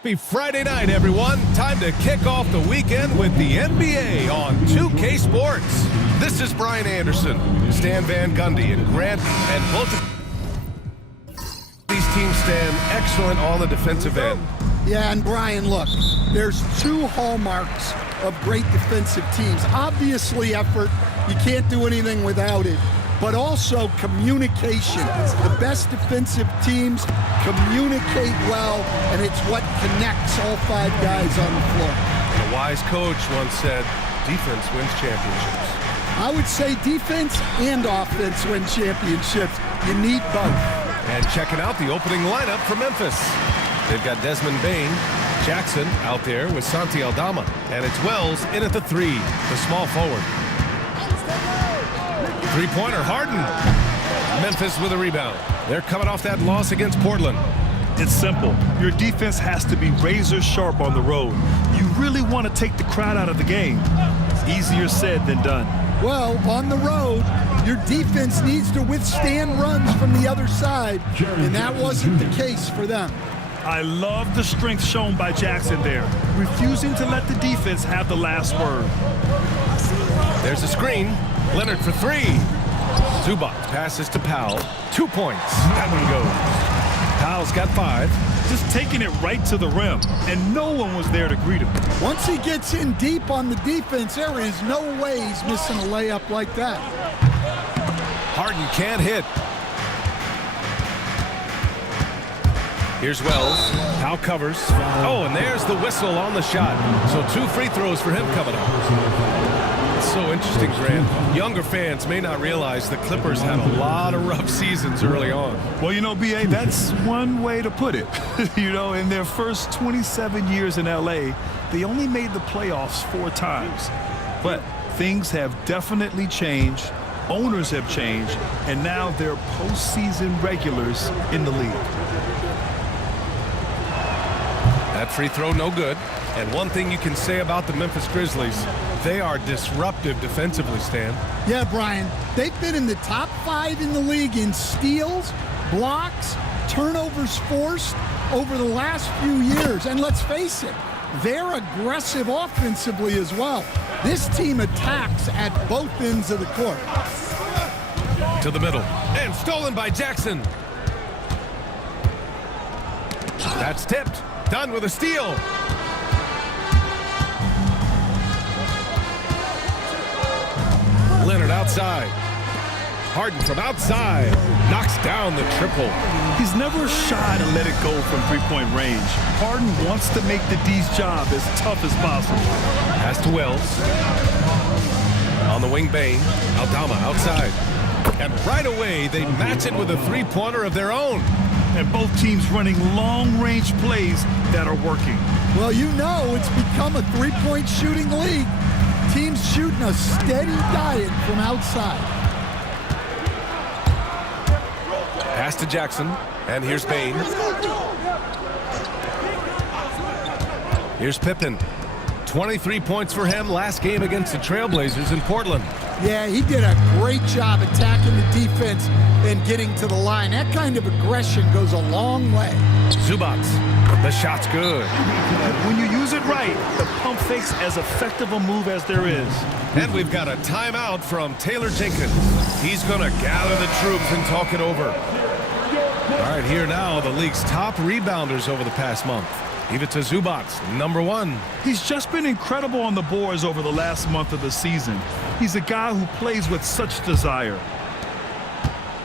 Happy Friday night, everyone. Time to kick off the weekend with the NBA on 2K Sports. This is Brian Anderson, Stan Van Gundy, and Grant, and both of these teams stand excellent on the defensive end. Yeah, and Brian, look, there's two hallmarks of great defensive teams. Obviously, effort. You can't do anything without it. But also communication. The best defensive teams communicate well, and it's what connects all five guys on the floor. A wise coach once said, defense wins championships. I would say defense and offense win championships. You need both. And checking out the opening lineup for Memphis. They've got Desmond Bane, Jackson out there with Santi Aldama, and it's Wells in at the three, the small forward. Three-pointer, Harden. Memphis with a rebound. They're coming off that loss against Portland. It's simple. Your defense has to be razor sharp on the road. You really want to take the crowd out of the game. Easier said than done. Well, on the road, your defense needs to withstand runs from the other side, and that wasn't the case for them. I love the strength shown by Jackson there, refusing to let the defense have the last word. There's a screen. Leonard for three. Zubac passes to Powell. 2 points. That one goes. Powell's got 5. Just taking it right to the rim, and no one was there to greet him. Once he gets in deep on the defense, there is no way he's missing a layup like that. Harden can't hit. Here's Wells. Powell covers. Oh, and there's the whistle on the shot. So 2 free throws for him coming up. It's so interesting, Grant. Younger fans may not realize the Clippers had a lot of rough seasons early on. Well, you know, B.A., that's one way to put it. You know, in their first 27 years in L.A., they only made the playoffs 4 times. But things have definitely changed. Owners have changed. And now they're postseason regulars in the league. That free throw, no good. And one thing you can say about the Memphis Grizzlies, they are disruptive defensively, Stan. Yeah, Brian, they've been in the top 5 in the league in steals, blocks, turnovers forced over the last few years. And let's face it, they're aggressive offensively as well. This team attacks at both ends of the court. To the middle, and stolen by Jackson. That's tipped. Done with a steal. Leonard outside. Harden from outside. Knocks down the triple. He's never shy to let it go from three-point range. Harden wants to make the D's job as tough as possible. Pass to Wells. On the wing, Bane. Aldama outside. And right away, they match it with a three-pointer of their own. And both teams running long-range plays that are working. Well, you know it's become a three-point shooting league. Teams shooting a steady diet from outside. Pass to Jackson, and here's Bane. Here's Pippen. 23 points for him last game against the Trailblazers in Portland. Yeah, he did a great job attacking the defense and getting to the line. That kind of aggression goes a long way. Zubac, the shot's good. When you use it right, the pump fake's as effective a move as there is. And we've got a timeout from Taylor Jenkins. He's going to gather the troops and talk it over. All right, here now, the league's top rebounders over the past month. Give it to Zubac, number 1. He's just been incredible on the boards over the last month of the season. He's a guy who plays with such desire.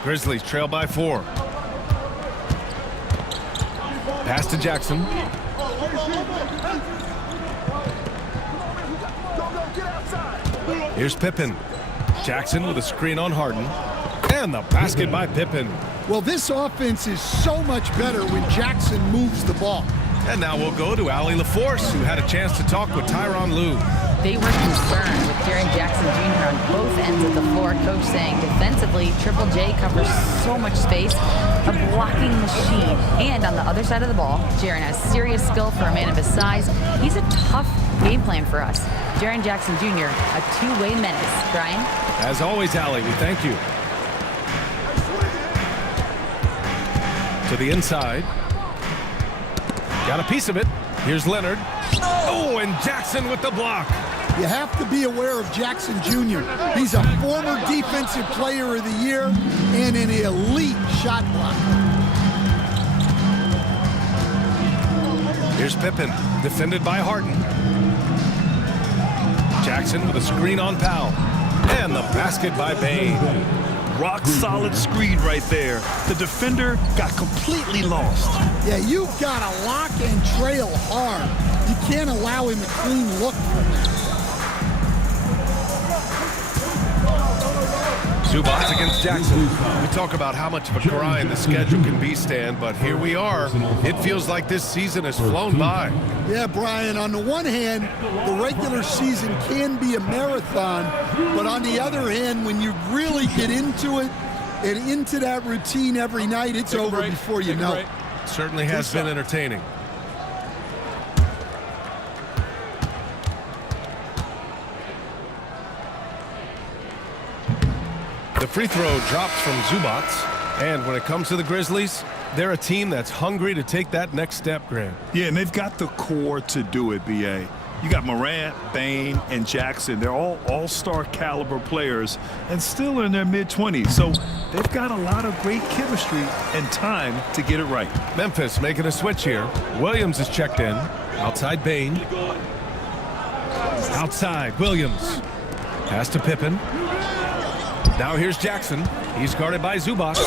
Grizzlies trail by 4. Pass to Jackson. Here's Pippen. Jackson with a screen on Harden. And the basket by Pippen. Well, this offense is so much better when Jackson moves the ball. And now we'll go to Allie LaForce, who had a chance to talk with Tyronn Lue. They were concerned with Jaren Jackson Jr. on both ends of the floor. Coach saying defensively, Triple J covers so much space, a blocking machine. And on the other side of the ball, Jaren has serious skill for a man of his size. He's a tough game plan for us. Jaren Jackson Jr., a two-way menace. Brian? As always, Allie, we thank you. To the inside. Got a piece of it. Here's Leonard. Oh, and Jackson with the block. You have to be aware of Jackson Jr. He's a former Defensive Player of the Year and an elite shot blocker. Here's Pippen, defended by Harden. Jackson with a screen on Powell. And the basket by Bain. Rock solid screen right there. The defender got completely lost. Yeah, you've got to lock and trail hard. You can't allow him a clean look from that. Zubac against Jackson. We talk about how much of a grind the schedule can be, Stan, but here we are. It feels like this season has flown by. Yeah, Brian, on the one hand, the regular season can be a marathon, but on the other hand, when you really get into it and into that routine every night, it's over before you know it. Certainly has been entertaining. The free throw drops from Zubac, and when it comes to the Grizzlies, they're a team that's hungry to take that next step, Grant. Yeah, and they've got the core to do it, B.A. You got Morant, Bain, and Jackson. They're all all-star caliber players and still in their mid-20s. So they've got a lot of great chemistry and time to get it right. Memphis making a switch here. Williams is checked in. Outside Bain. Outside Williams. Pass to Pippen. Now here's Jackson. He's guarded by Zubac.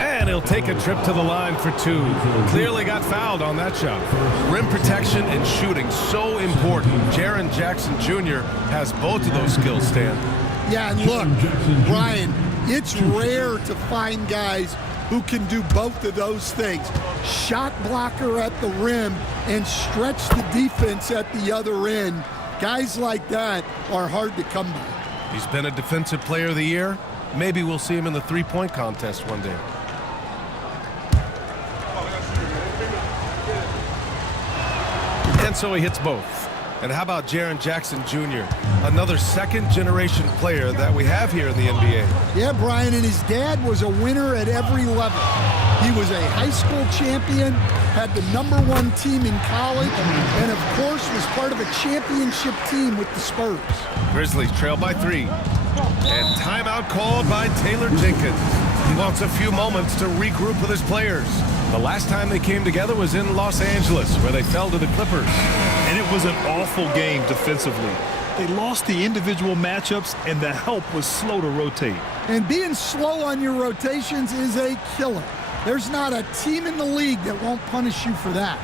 And he'll take a trip to the line for two. Clearly got fouled on that shot. Rim protection and shooting, so important. Jaren Jackson Jr. has both of those skills, Stan. Yeah, and look, Brian, it's rare to find guys who can do both of those things. Shot blocker at the rim and stretch the defense at the other end. Guys like that are hard to come by. He's been a Defensive Player of the Year. Maybe we'll see him in the three-point contest one day. And so he hits both. And how about Jaren Jackson Jr., another second-generation player that we have here in the NBA? Yeah, Brian, and his dad was a winner at every level. He was a high school champion, had the #1 team in college, and of course was part of a championship team with the Spurs. Grizzlies trail by 3. And timeout called by Taylor Jenkins. He wants a few moments to regroup with his players. The last time they came together was in Los Angeles, where they fell to the Clippers. And it was an awful game defensively. They lost the individual matchups, and the help was slow to rotate. And being slow on your rotations is a killer. There's not a team in the league that won't punish you for that.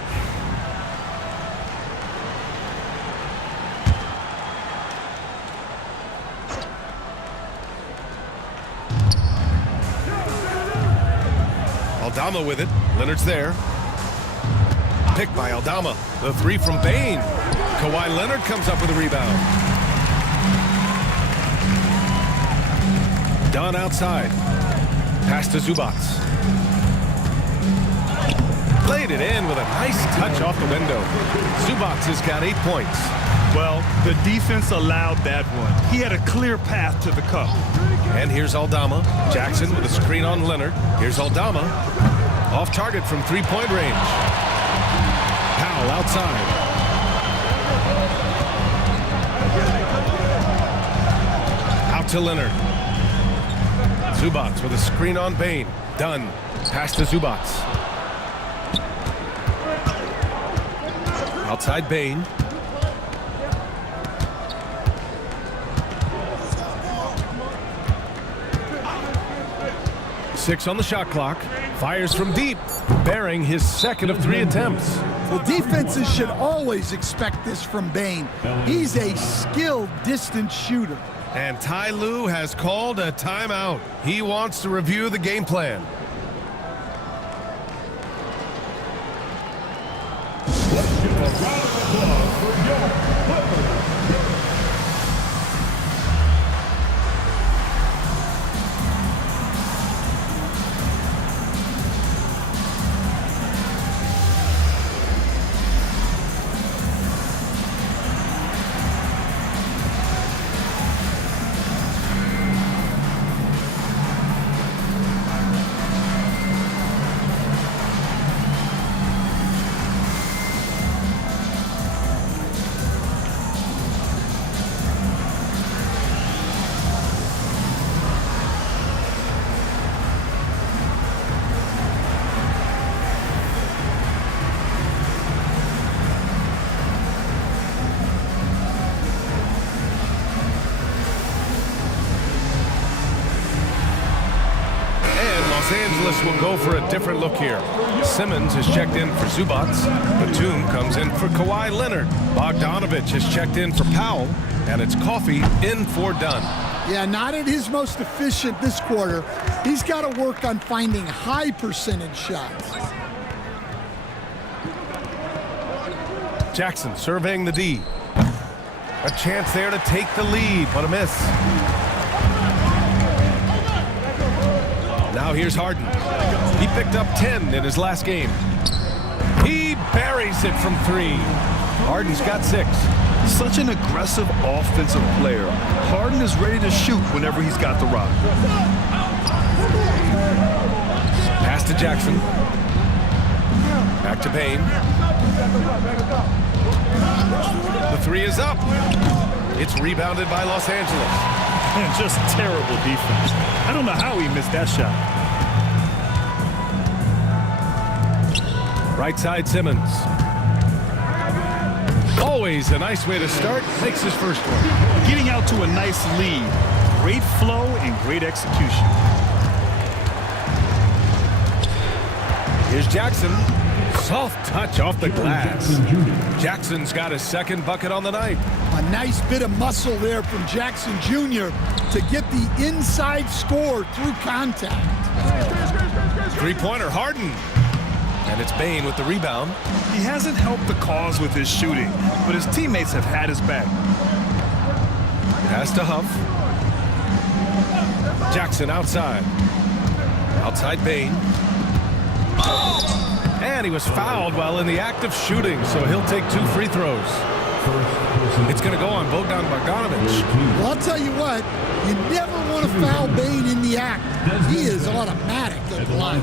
Aldama with it. Leonard's there. Picked by Aldama. The three from Bain. Kawhi Leonard comes up with a rebound. Dunn outside. Pass to Zubac. Played it in with a nice touch off the window. Zubac has got 8 points. Well, the defense allowed that one. He had a clear path to the cup. And here's Aldama. Jackson with a screen on Leonard. Here's Aldama. Off target from three-point range. Powell outside. Out to Leonard. Zubac with a screen on Bain. Dunn. Pass to Zubac. Outside Bain. Six on the shot clock. Fires from deep, bearing his second of 3 attempts. Well, defenses should always expect this from Bain. He's a skilled distance shooter. And Ty Lue has called a timeout. He wants to review the game plan. Let's give a round of applause for your Clippers. Los Angeles will go for a different look here. Simmons has checked in for Zubats. Batum comes in for Kawhi Leonard. Bogdanovich has checked in for Powell. And it's Coffee in for Dunn. Yeah, not at his most efficient this quarter. He's got to work on finding high percentage shots. Jackson surveying the D. A chance there to take the lead, but a miss. Now here's Harden. He picked up 10 in his last game. He buries it from 3. Harden's got 6. Such an aggressive offensive player. Harden is ready to shoot whenever he's got the rock. Pass to Jackson. Back to Payne. The 3 is up. It's rebounded by Los Angeles. And just terrible defense. I don't know how he missed that shot. Right side Simmons. Always a nice way to start. Makes his first one. Getting out to a nice lead. Great flow and great execution. Here's Jackson. Soft touch off the glass. Jackson's got his second bucket on the night. A nice bit of muscle there from Jackson Jr. to get the inside score through contact. Three-pointer Harden. And it's Bane with the rebound. He hasn't helped the cause with his shooting, but his teammates have had his back. Pass to Huff. Jackson outside. Outside Bane. And he was fouled while in the act of shooting, so he'll take 2 free throws. It's going to go on Bogdanovich. Well, I'll tell you what, you never want to foul Bane in the act. He is automatic at the line.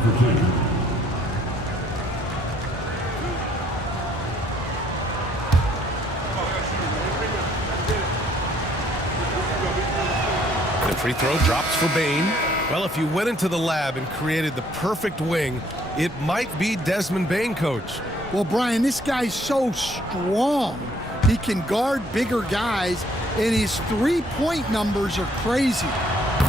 The free throw drops for Bane. Well, if you went into the lab and created the perfect wing, it might be Desmond Bane, coach. Well, Brian, this guy's so strong. He can guard bigger guys, and his three-point numbers are crazy.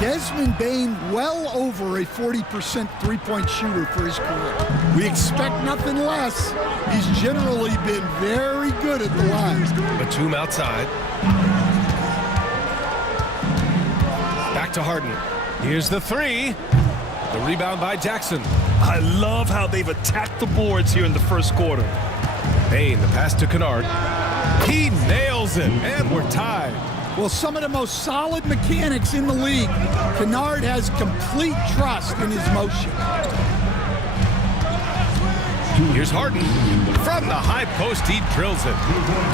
Desmond Bane well over a 40% three-point shooter for his career. We expect nothing less. He's generally been very good at the line. Batum outside. Back to Harden. Here's the 3. The rebound by Jackson. I love how they've attacked the boards here in the first quarter. Bane, the pass to Kennard. He nails it, and we're tied. Well, some of the most solid mechanics in the league. Kennard has complete trust in his motion. Here's Harden. From the high post, he drills it.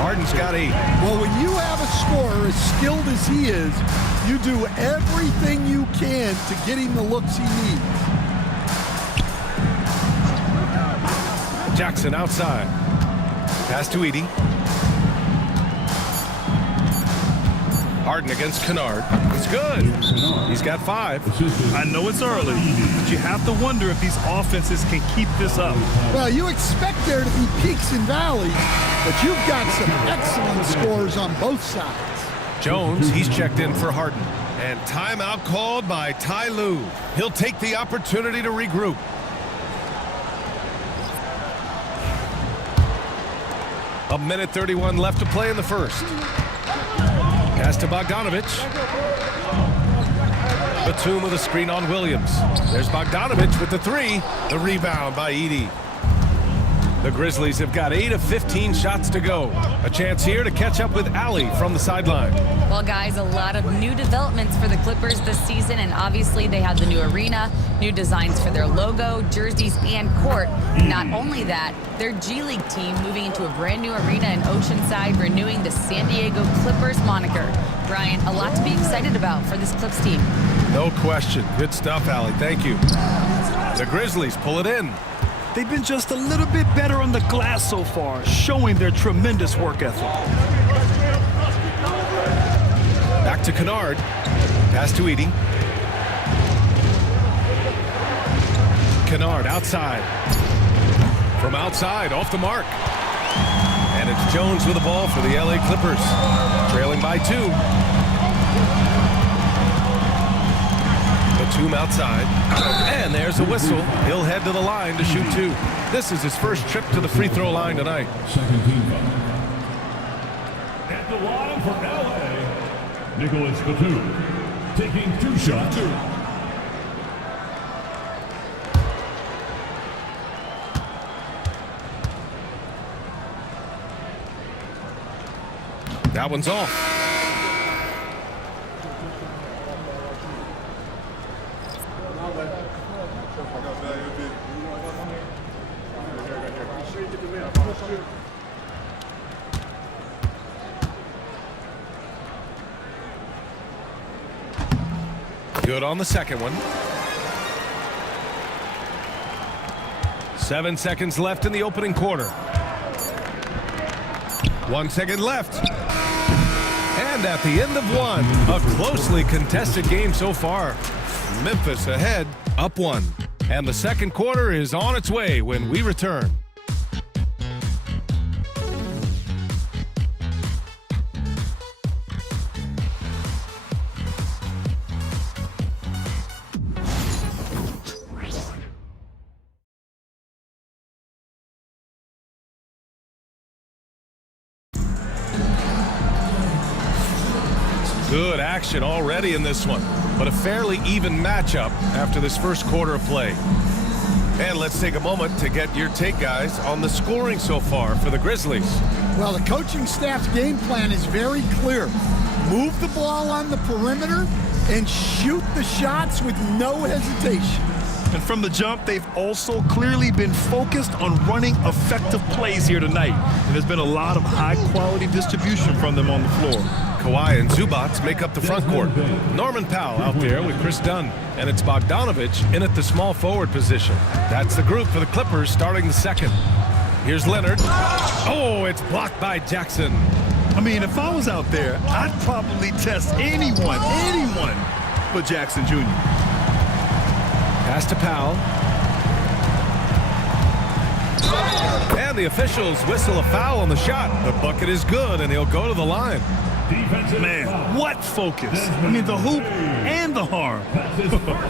Harden's got 8. Well, when you have a scorer as skilled as he is, you do everything you can to get him the looks he needs. Jackson outside. Pass to Edey. Harden against Kennard. He's good. He's got 5. I know it's early, but you have to wonder if these offenses can keep this up. Well, you expect there to be peaks and valleys, but you've got some excellent scores on both sides. Jones, he's checked in for Harden. And timeout called by Ty Lue. He'll take the opportunity to regroup. A minute 31 left to play in the first. Pass to Bogdanovich. Batum with a screen on Williams. There's Bogdanovich with the 3. The rebound by Edey. The Grizzlies have got 8 of 15 shots to go. A chance here to catch up with Allie from the sideline. Well, guys, a lot of new developments for the Clippers this season, and obviously they have the new arena, new designs for their logo, jerseys, and court. Not only that, their G League team moving into a brand new arena in Oceanside, renewing the San Diego Clippers moniker. Brian, a lot to be excited about for this Clips team. No question. Good stuff, Allie. Thank you. The Grizzlies pull it in. They've been just a little bit better on the glass so far, showing their tremendous work ethic. Back to Kennard. Pass to Edey. Kennard outside. From outside, off the mark. And it's Jones with the ball for the LA Clippers. Trailing by 2. Batum outside. And there's a whistle. He'll head to the line to shoot 2. This is his first trip to the free throw line tonight. Second team foul. At the line for LA, Nicholas Batum, taking 2 shots. That one's off. Good on the second one. 7 seconds left in the opening quarter. 1 second left. And at the end of one, a closely contested game so far. Memphis ahead, up 1. And the second quarter is on its way when we return. Good action already in this one, but a fairly even matchup after this first quarter of play. And let's take a moment to get your take, guys, on the scoring so far for the Grizzlies. Well, the coaching staff's game plan is very clear. Move the ball on the perimeter and shoot the shots with no hesitation. And from the jump, they've also clearly been focused on running effective plays here tonight. And there's been a lot of high-quality distribution from them on the floor. Kawhi and Zubats make up the front court. Norman Powell out there with Chris Dunn. And it's Bogdanovich in at the small forward position. That's the group for the Clippers starting the second. Here's Leonard. Oh, it's blocked by Jackson. I mean, if I was out there, I'd probably test anyone but Jackson Jr. Pass to Powell. And the officials whistle a foul on the shot. The bucket is good, and he'll go to the line. Man, what focus. I mean, the hoop and the harm.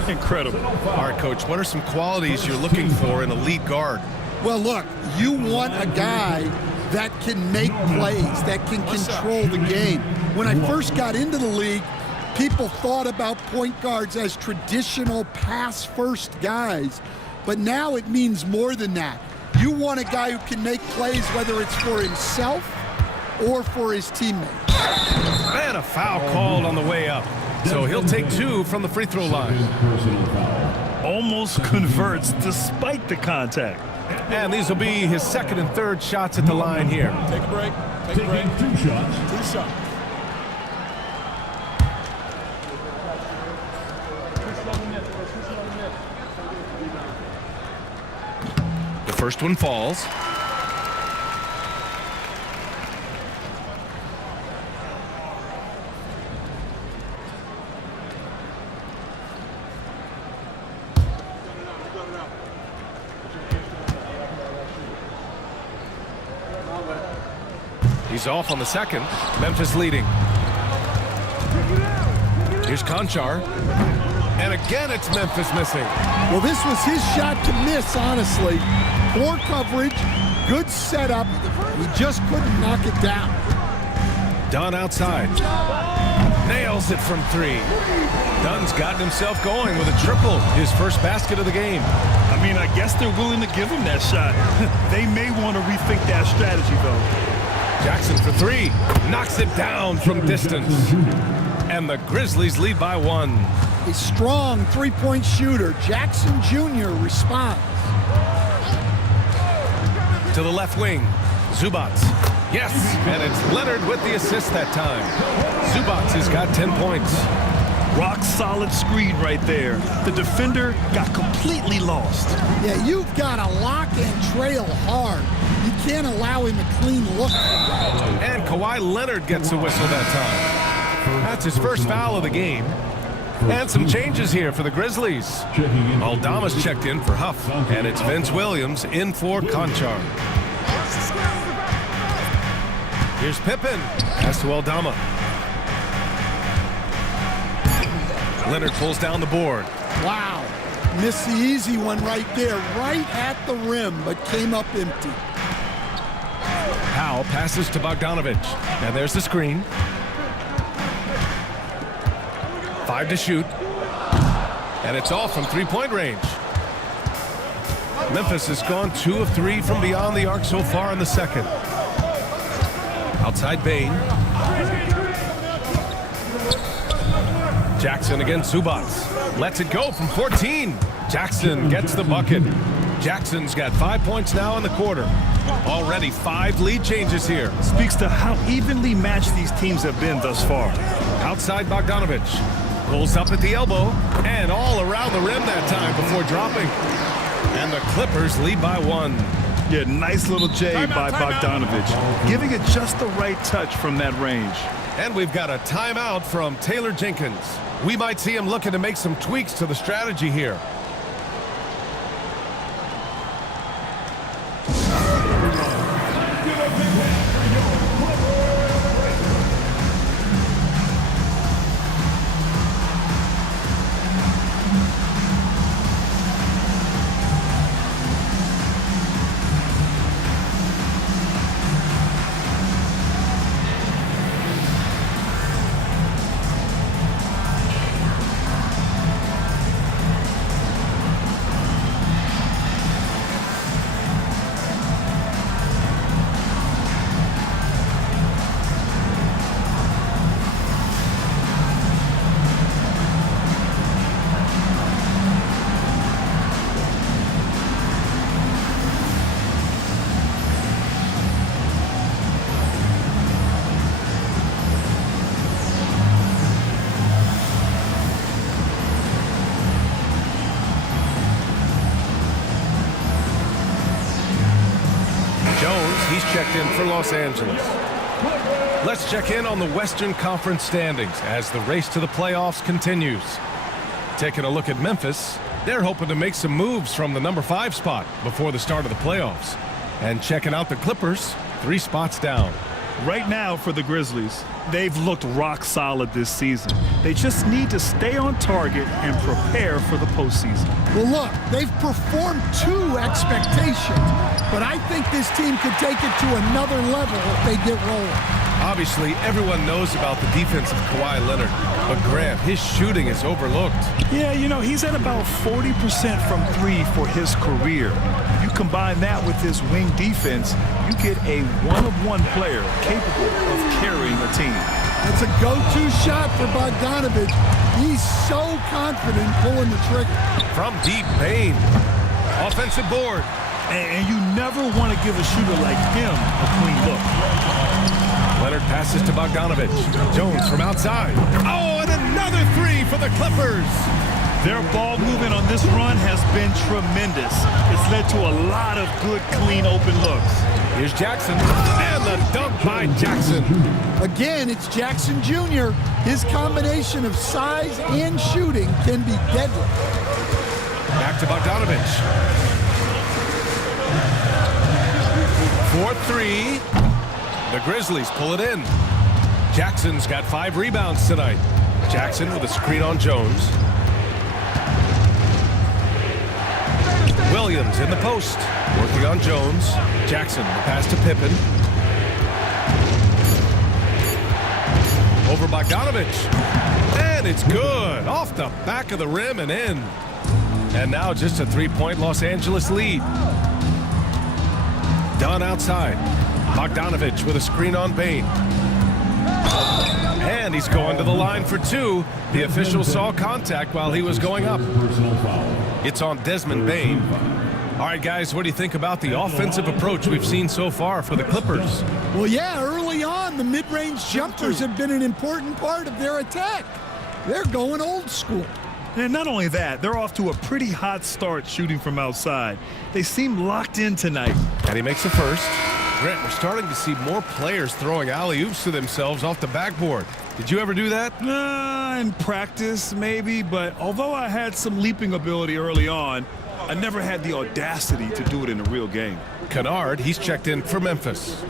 Incredible. All right, Coach, what are some qualities you're looking for in a lead guard? Well, look, you want a guy that can make plays, that can control the game. When I first got into the league, people thought about point guards as traditional pass-first guys, but now it means more than that. You want a guy who can make plays, whether it's for himself or for his teammates. And a foul called on the way up. So he'll take 2 from the free throw line. Almost converts despite the contact. And these will be his second and third shots at the line here. Take a break. Take a break. 2 shots. 2 shots. The first one falls. He's off on the second. Memphis leading. Here's Conchar. And again, it's Memphis missing. Well, this was his shot to miss, honestly. Poor coverage, good setup. He just couldn't knock it down. Dunn outside. Nails it from 3. Dunn's gotten himself going with a triple, his first basket of the game. I mean, I guess they're willing to give him that shot. They may want to rethink that strategy, though. Jackson for 3. Knocks it down from distance. And the Grizzlies lead by 1. A strong three-point shooter. Jackson Jr. responds. To the left wing. Zubats. Yes, and it's Leonard with the assist that time. Zubats has got 10 points. Rock solid screen right there. The defender got completely lost. Yeah, you've got to lock and trail hard. You can't allow him a clean look. And Kawhi Leonard gets a whistle that time. That's his first foul of the game. And some changes here for the Grizzlies. Aldama's checked in for Huff, and it's Vince Williams in for Conchar. Here's Pippen. Pass to Aldama. Leonard pulls down the board. Wow. Missed the easy one right there, right at the rim, but came up empty. Powell passes to Bogdanovich. And there's the screen. 5 to shoot. And it's all from three-point range. Memphis has gone 2 of 3 from beyond the arc so far in the second. Outside Bain. Jackson against Zubats. Lets it go from 14. Jackson gets the bucket. Jackson's got 5 points now in the quarter. Already 5 lead changes here. Speaks to how evenly matched these teams have been thus far. Outside Bogdanovich. Pulls up at the elbow and all around the rim that time before dropping. And the Clippers lead by 1. Yeah, nice little J by Bogdanovich. Giving it just the right touch from that range. And we've got a timeout from Taylor Jenkins. We might see him looking to make some tweaks to the strategy here. He's checked in for Los Angeles. Let's check in on the Western Conference standings as the race to the playoffs continues. Taking a look at Memphis, they're hoping to make some moves from the number 5 spot before the start of the playoffs. And checking out the Clippers, 3 spots down. Right now for the Grizzlies, they've looked rock solid this season. They just need to stay on target and prepare for the postseason. Well, look, they've performed to expectations, but I think this team could take it to another level if they get rolling. Obviously, everyone knows about the defense of Kawhi Leonard, but Grant, his shooting is overlooked. Yeah, you know, he's at about 40% from 3 for his career. You combine that with his wing defense, you get a one-of-one player capable of carrying a team. It's a go-to shot for Bogdanovich. He's so confident pulling the trigger. From deep, Bain. Offensive board. And you never want to give a shooter like him a clean look. Leonard passes to Bogdanovich. Jones from outside. Oh, and another 3 for the Clippers. Their ball movement on this run has been tremendous. It's led to a lot of good, clean, open looks. Here's Jackson, and the dunk by Jackson. Again, it's Jackson Jr. His combination of size and shooting can be deadly. Back to Bogdanovich. 4-3. The Grizzlies pull it in. Jackson's got 5 rebounds tonight. Jackson with a screen on Jones. Williams in the post, working on Jones. Jackson, the pass to Pippen. Over Bogdanovich. And it's good. Off the back of the rim and in. And now just a 3-point Los Angeles lead. Done outside. Bogdanovich with a screen on Bain. And he's going to the line for 2. The official saw contact while he was going up. It's on Desmond Bain. All right, guys, what do you think about the offensive approach we've seen so far for the Clippers? Well, yeah, early on, the mid-range jumpers have been an important part of their attack. They're going old school. And not only that, they're off to a pretty hot start shooting from outside. They seem locked in tonight. And he makes a first. Grant, we're starting to see more players throwing alley-oops to themselves off the backboard. Did you ever do that? In practice, maybe, but although I had some leaping ability early on, I never had the audacity to do it in a real game. Kennard, he's checked in for Memphis.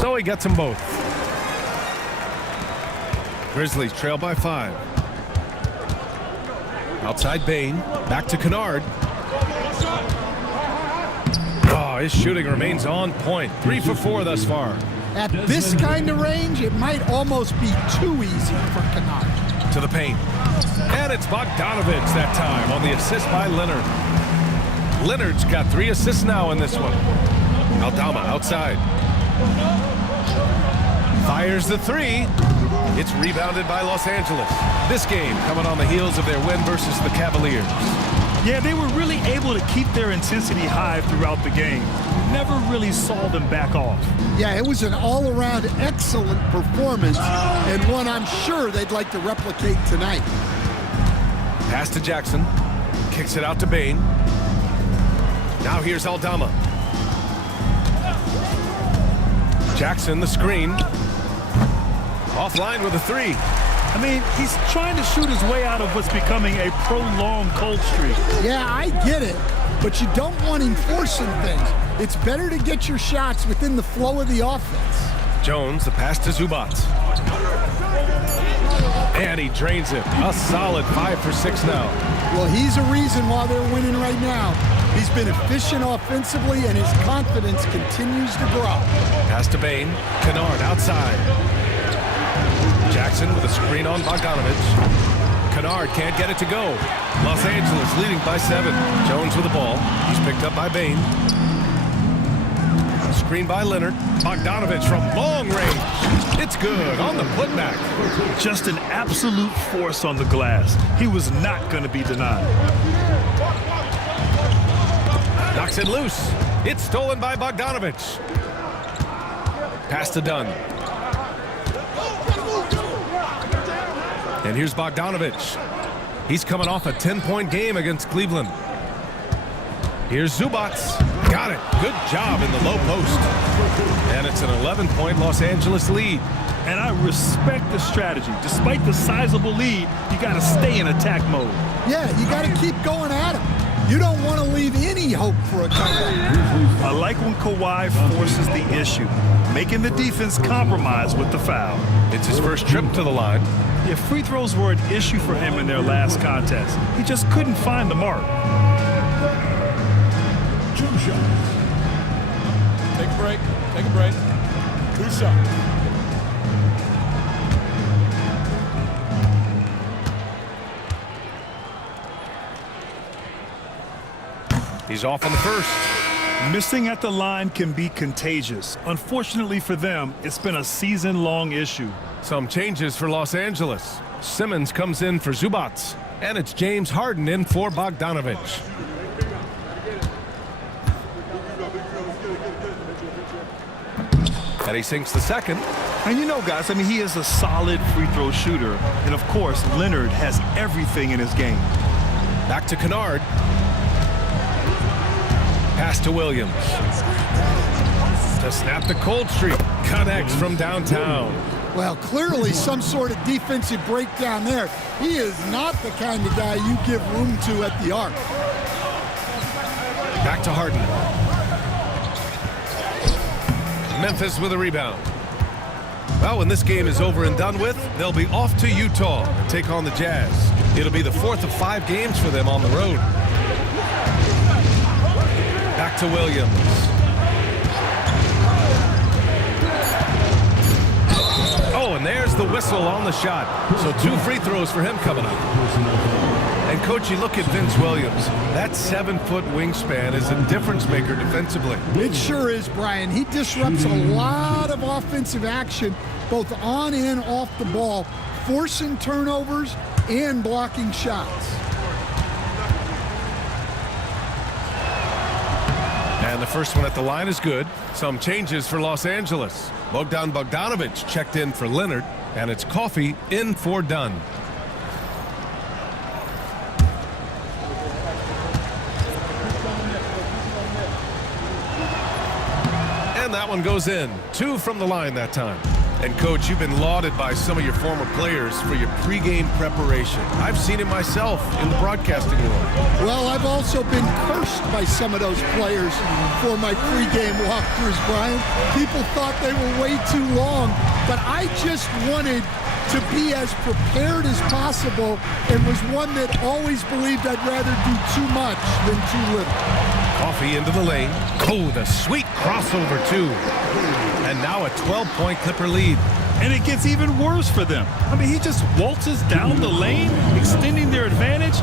So he gets them both. Grizzlies trail by 5. Outside Bain. Back to Kennard. Oh, his shooting remains on point. 3 for 4 thus far. At this kind of range, it might almost be too easy for Kennard. To the paint. And it's Bogdanovich that time on the assist by Leonard. Leonard's got 3 assists now in this one. Aldama outside. Fires the 3. It's rebounded by Los Angeles. This game coming on the heels of their win versus the Cavaliers. Yeah, they were really able to keep their intensity high throughout the game. Never really saw them back off. Yeah, it was an all-around excellent performance, and one I'm sure they'd like to replicate tonight. Pass to Jackson. Kicks it out to Bain. Now here's Aldama. Jackson, the screen. Offline with a 3. I mean, he's trying to shoot his way out of what's becoming a prolonged cold streak. Yeah, I get it, but you don't want him forcing things. It's better to get your shots within the flow of the offense. Jones, the pass to Zubac. And he drains it. A solid 5 for 6 now. Well, he's a reason why they're winning right now. He's been efficient offensively, and his confidence continues to grow. Pass to Bain. Kennard outside. Jackson with a screen on Bogdanovich. Kennard can't get it to go. Los Angeles leading by 7. Jones with the ball. He's picked up by Bain. Screen by Leonard. Bogdanovich from long range. It's good on the putback. Just an absolute force on the glass. He was not going to be denied. Knocks it loose. It's stolen by Bogdanovich. Pass to Dunn. And here's Bogdanovich. He's coming off a 10-point game against Cleveland. Here's Zubac. Got it. Good job in the low post. And it's an 11-point Los Angeles lead. And I respect the strategy. Despite the sizable lead, you got to stay in attack mode. Yeah, you got to keep going at him. You don't want to leave any hope for a comeback. I like when Kawhi forces the issue, making the defense compromise with the foul. It's his first trip to the line. Yeah, free throws were an issue for him in their last contest. He just couldn't find the mark. 2 shots. Take a break. Take a break. 2 shots. He's off on the first. Missing at the line can be contagious. Unfortunately for them, it's been a season-long issue. Some changes for Los Angeles. Simmons comes in for Zubac. And it's James Harden in for Bogdanovich. And he sinks the second. And you know, guys, I mean, he is a solid free throw shooter. And, of course, Leonard has everything in his game. Back to Kennard. Pass to Williams. To snap the cold streak. Connects from downtown. Well, clearly some sort of defensive breakdown there. He is not the kind of guy you give room to at the arc. Back to Harden. Memphis with a rebound. Well, when this game is over and done with, they'll be off to Utah to take on the Jazz. It'll be the 4th of 5 games for them on the road. Back to Williams. Oh, and there's the whistle on the shot. So 2 free throws for him coming up. And, Coach, you look at Vince Williams. That 7-foot wingspan is a difference maker defensively. It sure is, Brian. He disrupts a lot of offensive action, both on and off the ball, forcing turnovers and blocking shots. And the first one at the line is good. Some changes for Los Angeles. Bogdanovich checked in for Leonard, and it's Coffey in for Dunn. And that one goes in. 2 from the line that time. And, Coach, you've been lauded by some of your former players for your pregame preparation. I've seen it myself in the broadcasting world. Well, I've also been cursed by some of those players for my pregame walkthroughs, Brian. People thought they were way too long, but I just wanted to be as prepared as possible and was one that always believed I'd rather do too much than too little. Coffee into the lane. Oh, the sweet crossover, too. And now a 12-point Clipper lead. And it gets even worse for them. I mean, he just waltzes down the lane, extending their advantage.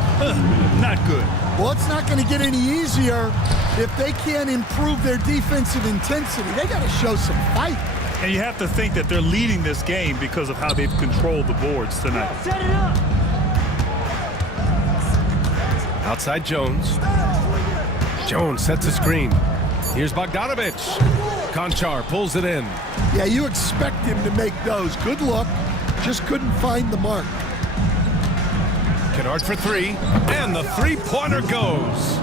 Not good. Well, it's not going to get any easier if they can't improve their defensive intensity. They got to show some fight. And you have to think that they're leading this game because of how they've controlled the boards tonight. Set it up. Outside Jones. Jones sets a screen. Here's Bogdanovich. Konchar pulls it in. Yeah, you expect him to make those. Good look. Just couldn't find the mark. Kennard for three. And the three-pointer goes.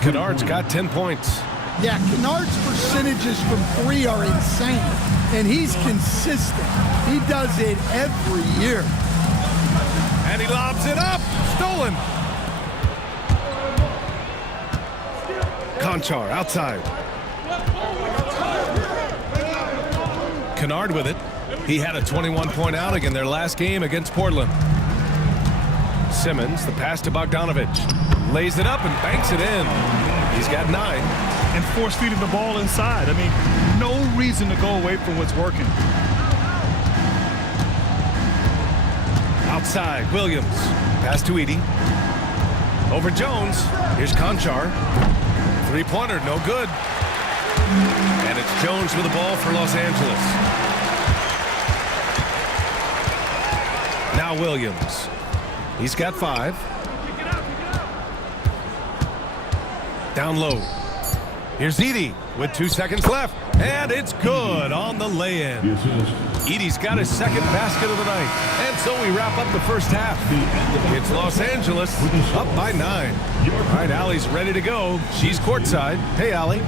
Kennard's got 10 points. Yeah, Kennard's percentages from three are insane. And he's consistent. He does it every year. And he lobs it up. Stolen. Konchar outside. Kennard with it. He had a 21-point outing in their last game against Portland. Simmons, the pass to Bogdanovich. Lays it up and banks it in. He's got 9. And force-feeding the ball inside. I mean, no reason to go away from what's working. Outside, Williams. Pass to Edey. Over Jones. Here's Konchar. Three-pointer, no good. And it's Jones with the ball for Los Angeles. Now Williams. He's got 5. Down low. Here's Edey with 2 seconds left. And it's good on the lay-in. Edey's got his second basket of the night. And so we wrap up the first half. It's Los Angeles up by 9. All right, Allie's ready to go. She's courtside. Hey, Allie.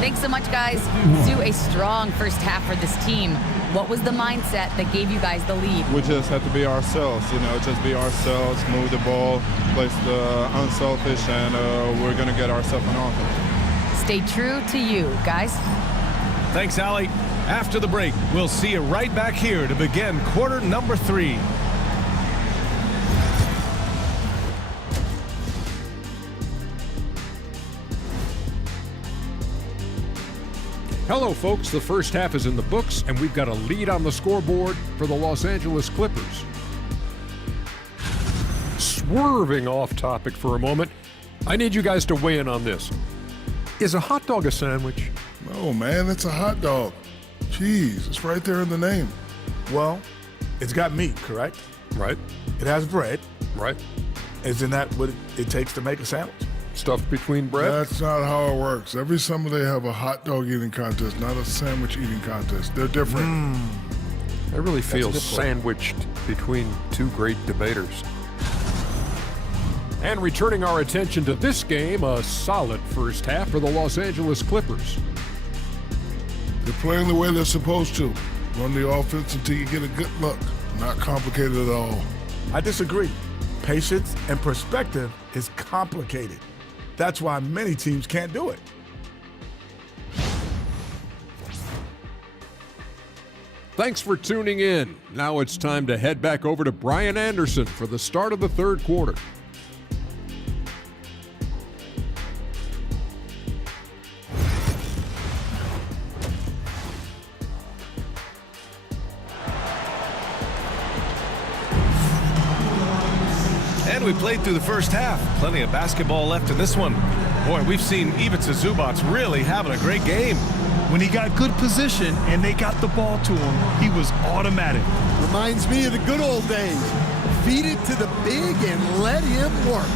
Thanks so much, guys. Sue, a strong first half for this team. What was the mindset that gave you guys the lead? We just have to be ourselves, just be ourselves, move the ball, play the unselfish, and we're going to get ourselves an offense. Stay true to you, guys. Thanks, Allie. After the break, we'll see you right back here to begin quarter number 3. Hello, folks. The first half is in the books, and we've got a lead on the scoreboard for the Los Angeles Clippers. Swerving off topic for a moment, I need you guys to weigh in on this. Is a hot dog a sandwich? No, man, it's a hot dog. Cheese, it's right there in the name. Well, it's got meat, correct? Right. It has bread. Right. Isn't that what it takes to make a sandwich? Stuffed between bread? That's not how it works. Every summer they have a hot dog eating contest, not a sandwich eating contest. They're different. I really feel sandwiched between two great debaters. And returning our attention to this game, a solid first half for the Los Angeles Clippers. They're playing the way they're supposed to. Run the offense until you get a good look. Not complicated at all. I disagree. Patience and perspective is complicated. That's why many teams can't do it. Thanks for tuning in. Now it's time to head back over to Brian Anderson for the start of the third quarter. And we played through the first half. Plenty of basketball left in this one. Boy, we've seen Ivica Zubac's really having a great game. When he got good position and they got the ball to him, he was automatic. Reminds me of the good old days. Feed it to the big and let him work.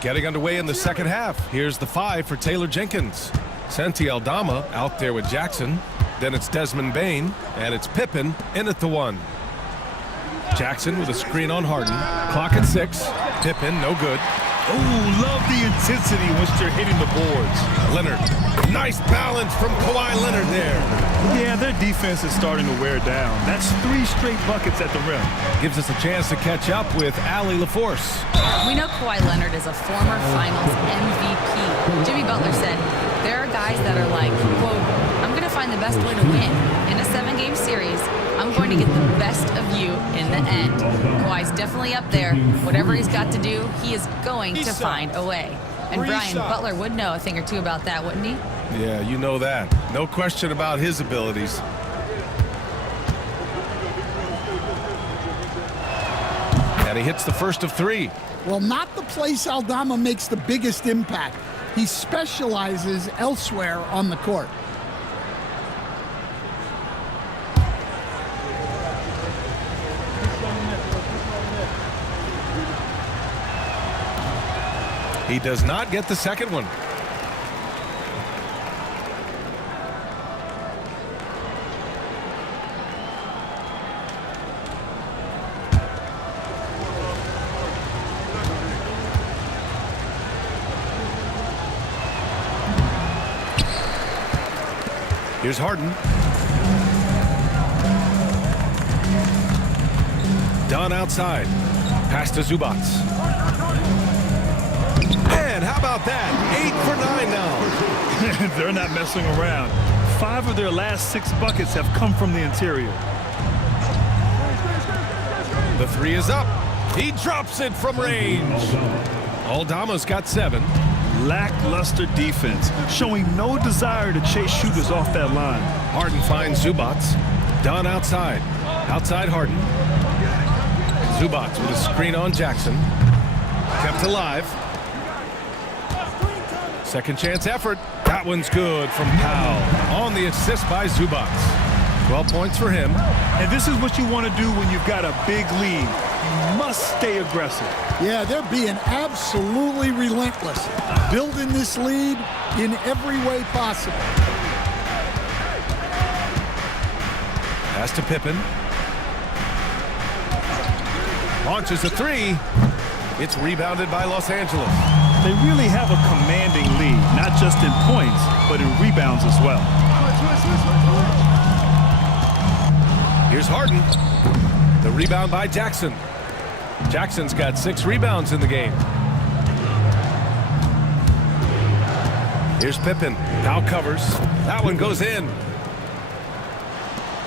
Getting underway in the second half. Here's the 5 for Taylor Jenkins. Santi Aldama out there with Jackson. Then it's Desmond Bane, and it's Pippen in at the 1. Jackson with a screen on Harden. Clock at 6. Pippen, no good. Oh, love the intensity in which they're hitting the boards. Leonard, nice balance from Kawhi Leonard there. Yeah, their defense is starting to wear down. That's 3 straight buckets at the rim. Gives us a chance to catch up with Allie LaForce. We know Kawhi Leonard is a former Finals MVP. Jimmy Butler said, there are guys that are like, quote, I'm going to find the best way to win. In a 7-game series, I'm going to get the best of you in the end. Kawhi's definitely up there. Whatever he's got to do, he is going to find a way. And Brian Butler would know a thing or two about that, wouldn't he? Yeah, you know that. No question about his abilities. And he hits the first of 3. Well, not the place Aldama makes the biggest impact. He specializes elsewhere on the court. He does not get the second one. Here's Harden. Dunn outside. Pass to Zubac. And how about that? 8 for 9 now. They're not messing around. 5 of their last 6 buckets have come from the interior. The 3 is up. He drops it from range. Aldama's got 7. Lackluster defense, showing no desire to chase shooters off that line. Harden finds Zubac. Dunn outside. Outside Harden. Zubac with a screen on Jackson. Kept alive. Second chance effort. That one's good from Powell. On the assist by Zubac. 12 points for him. And this is what you want to do when you've got a big lead. You must stay aggressive. Yeah, they're being absolutely relentless. Building this lead in every way possible. Pass to Pippen. Launches a 3. It's rebounded by Los Angeles. They really have a commanding lead, not just in points, but in rebounds as well. Here's Harden. The rebound by Jackson. Jackson's got 6 rebounds in the game. Here's Pippen. Now covers. That one goes in.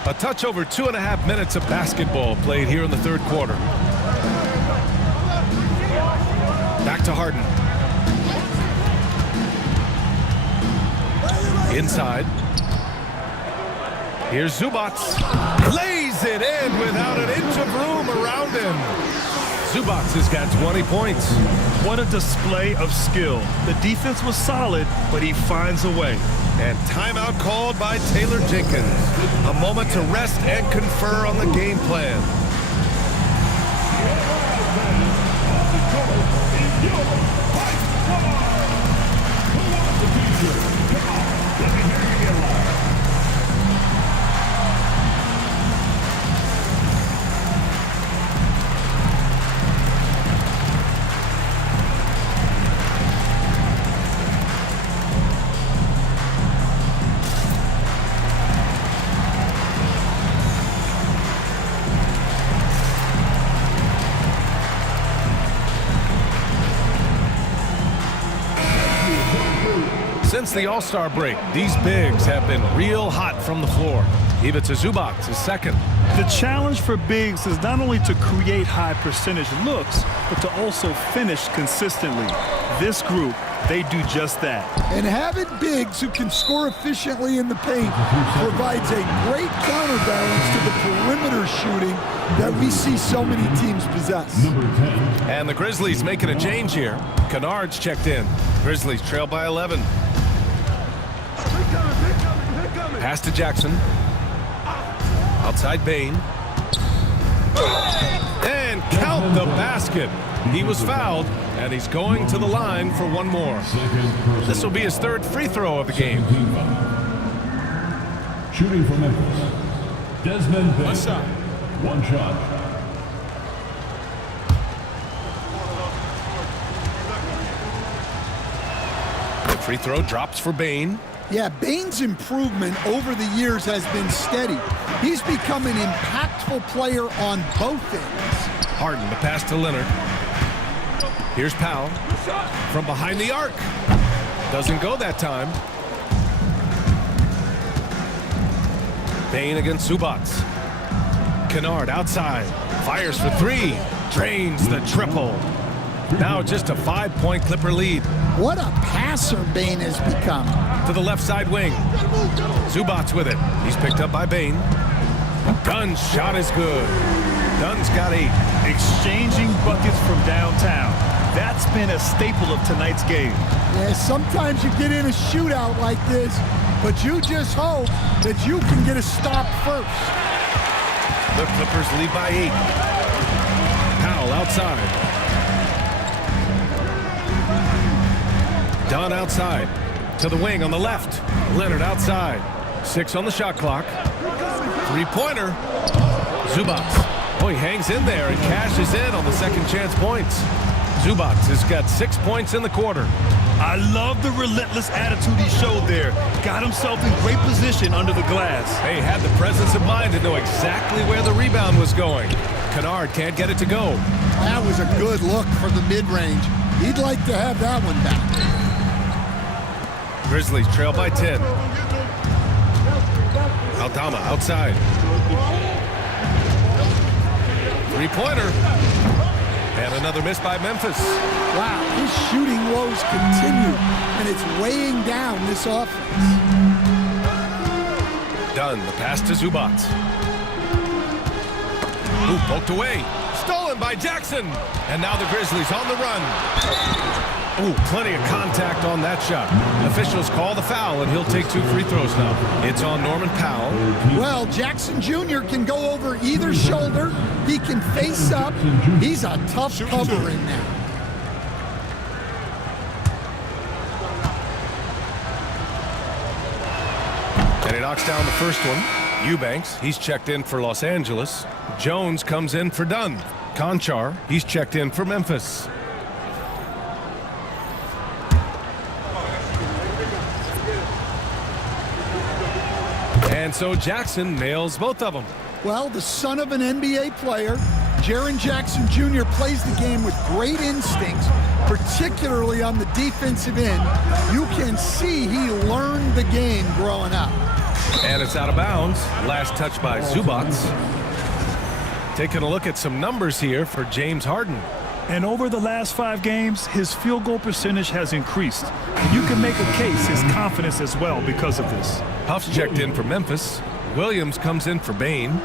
A touch over 2.5 minutes of basketball played here in the third quarter. Back to Harden. Inside. Here's Zubac. Lays it in without an inch of room around him. Zubac has got 20 points. What a display of skill. The defense was solid, but he finds a way. And timeout called by Taylor Jenkins. A moment to rest and confer on the game plan. Since the All-Star break, these bigs have been real hot from the floor. Ivica Zubac is second. The challenge for bigs is not only to create high percentage looks, but to also finish consistently. This group, they do just that. And having bigs who can score efficiently in the paint provides a great counterbalance to the perimeter shooting that we see so many teams possess. And the Grizzlies making a change here. Kennard's checked in. Grizzlies trail by 11. Pass to Jackson. Outside Bain. And count the basket. He was fouled, and he's going to the line for one more. This will be his 3rd free throw of the game. Shooting from Memphis, Desmond Bain. One shot. Free throw drops for Bane. Yeah, Bane's improvement over the years has been steady. He's become an impactful player on both ends. Harden to pass to Leonard. Here's Powell from behind the arc. Doesn't go that time. Bane against Zubats. Kennard outside. Fires for three. Drains the triple. Now just a 5-point Clipper lead. What a passer Bane has become. To the left side wing. Zubats with it. He's picked up by Bane. Dunn's shot is good. Dunn's got 8. Exchanging buckets from downtown. That's been a staple of tonight's game. Yeah, sometimes you get in a shootout like this, but you just hope that you can get a stop first. The Clippers lead by 8. Powell outside. Dunn outside. To the wing on the left. Leonard outside. 6 on the shot clock. Three-pointer. Zubats. Oh, he hangs in there and cashes in on the second chance points. Zubats has got 6 points in the quarter. I love the relentless attitude he showed there. Got himself in great position under the glass. They had the presence of mind to know exactly where the rebound was going. Kennard can't get it to go. That was a good look for the mid-range. He'd like to have that one back. Grizzlies trail by 10. Aldama outside. Three-pointer. And another miss by Memphis. Wow, his shooting woes continue, and it's weighing down this offense. Dunn, the pass to Zubats. Ooh, poked away. Stolen by Jackson. And now the Grizzlies on the run. Ooh, plenty of contact on that shot. Officials call the foul, and he'll take 2 free throws now. It's on Norman Powell. Well, Jackson Jr. can go over either shoulder. He can face up. He's a tough cover in there. And he knocks down the first one. Eubanks, he's checked in for Los Angeles. Jones comes in for Dunn. Conchar, he's checked in for Memphis. And so Jackson nails both of them. Well, the son of an NBA player, Jaren Jackson Jr. plays the game with great instincts, particularly on the defensive end. You can see he learned the game growing up. And it's out of bounds. Last touch by Zubats. Taking a look at some numbers here for James Harden. And over the last 5 games, his field goal percentage has increased. You can make a case his confidence as well because of this. Huff's checked in for Memphis. Williams comes in for Bane.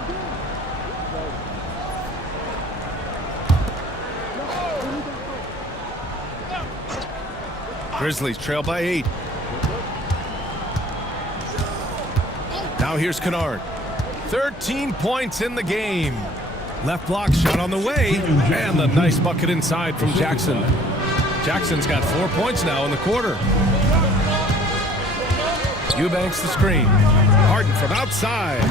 Grizzlies trail by 8. Now here's Kennard. 13 points in the game. Left block shot on the way. And the nice bucket inside from Jackson. Jackson's got 4 points now in the quarter. Eubanks the screen. Harden from outside.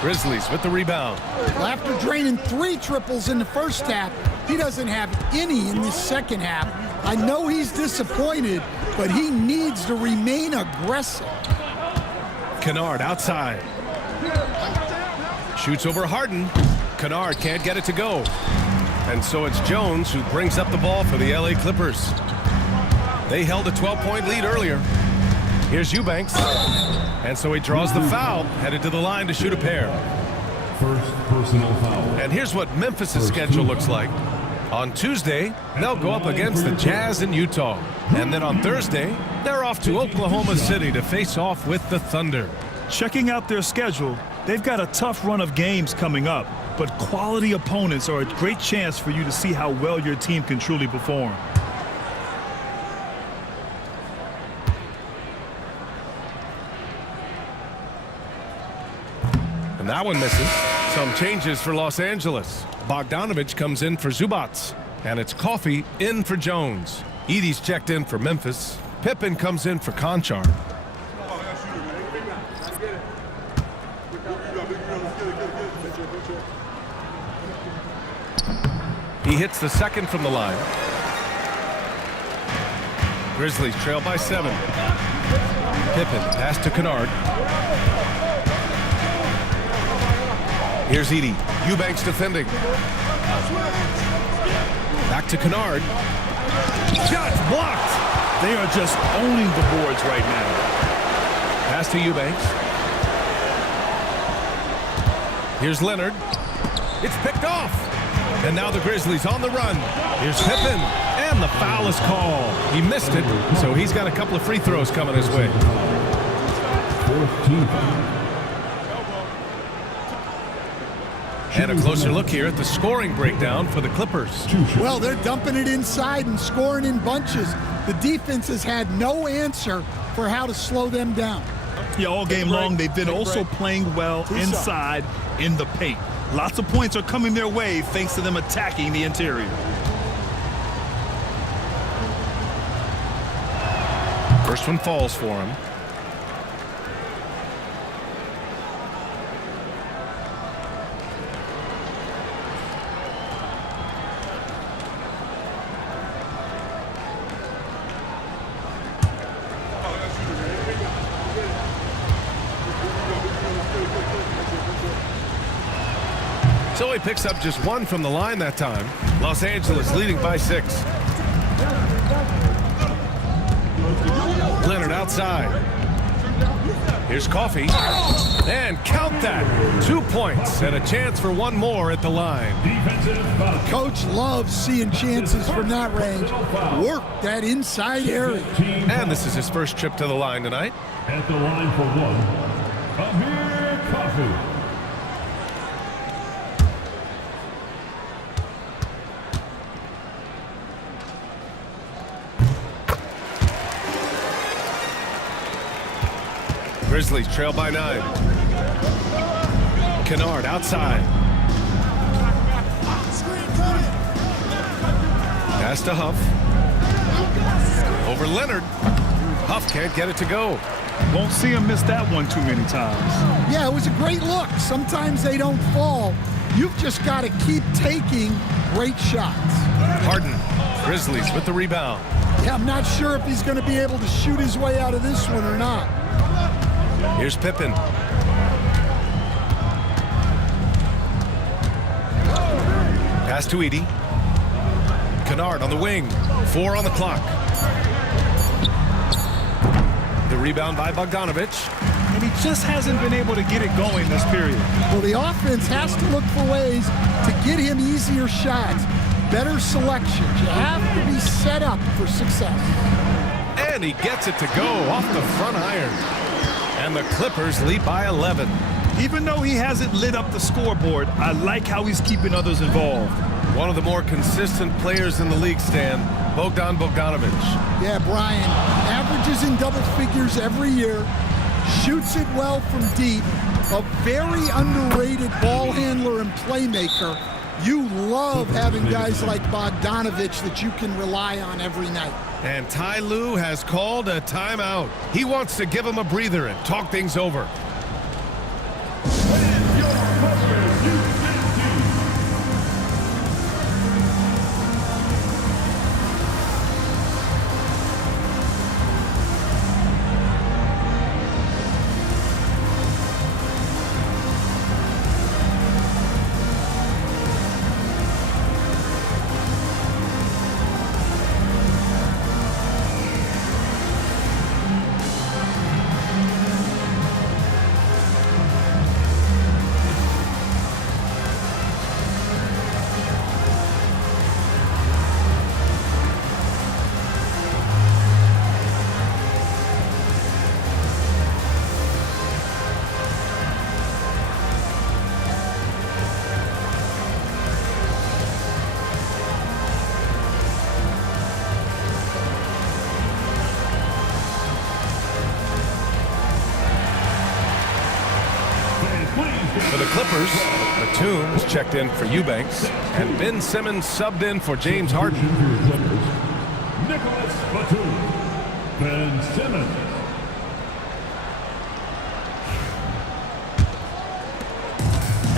Grizzlies with the rebound. Well, after draining 3 triples in the first half, he doesn't have any in this second half. I know he's disappointed, but he needs to remain aggressive. Kennard outside. Shoots over Harden. Kennard can't get it to go. And so it's Jones who brings up the ball for the LA Clippers. They held a 12-point lead earlier. Here's Eubanks. And so he draws the foul, headed to the line to shoot a pair. First personal foul. And here's what Memphis' schedule looks like. On Tuesday, they'll go up against the Jazz in Utah. And then on Thursday, they're off to Oklahoma City to face off with the Thunder. Checking out their schedule, they've got a tough run of games coming up, but quality opponents are a great chance for you to see how well your team can truly perform. And that one misses. Some changes for Los Angeles. Bogdanovich comes in for Zubats. And it's Coffey in for Jones. Edey's checked in for Memphis. Pippen comes in for Conchar. He hits the second from the line. Grizzlies trail by 7. Pippen, pass to Kennard. Here's Edey. Eubanks defending. Back to Kennard. Shots blocked. They are just owning the boards right now. Pass to Eubanks. Here's Leonard. It's picked off. And now the Grizzlies on the run. Here's Pippen. And the foul is called. He missed it, so he's got a couple of free throws coming his way. And a closer look here at the scoring breakdown for the Clippers. Well, they're dumping it inside and scoring in bunches. The defense has had no answer for how to slow them down. Yeah, all game long, they've been also playing well inside in the paint. Lots of points are coming their way thanks to them attacking the interior. First one falls for him. So he picks up just 1 from the line that time. Los Angeles leading by 6. Leonard outside. Here's Coffey. And count that. 2 points and a chance for 1 more at the line. Coach loves seeing chances from that range. Work that inside area. And this is his first trip to the line tonight. At the line for 1, Amir Coffey. Grizzlies trail by 9. Kennard outside. Pass to Huff. Over Leonard. Huff can't get it to go. Won't see him miss that one too many times. Yeah, it was a great look. Sometimes they don't fall. You've just got to keep taking great shots. Harden. Grizzlies with the rebound. Yeah, I'm not sure if he's going to be able to shoot his way out of this one or not. Here's Pippen. Pass to Edey. Kennard on the wing. 4 on the clock. The rebound by Bogdanovich. And he just hasn't been able to get it going this period. Well, the offense has to look for ways to get him easier shots, better selections. You have to be set up for success. And he gets it to go off the front iron. And the Clippers lead by 11. Even though he hasn't lit up the scoreboard, I like how he's keeping others involved. One of the more consistent players in the league, Stan, Bogdanovich. Yeah, Brian, averages in double figures every year, shoots it well from deep, a very underrated ball handler and playmaker. You love having guys like Bogdanovich that you can rely on every night. And Ty Lue has called a timeout. He wants to give him a breather and talk things over. For the Clippers, Batum is checked in for Eubanks, and Ben Simmons subbed in for James Harden. Nicholas Batum, Ben Simmons.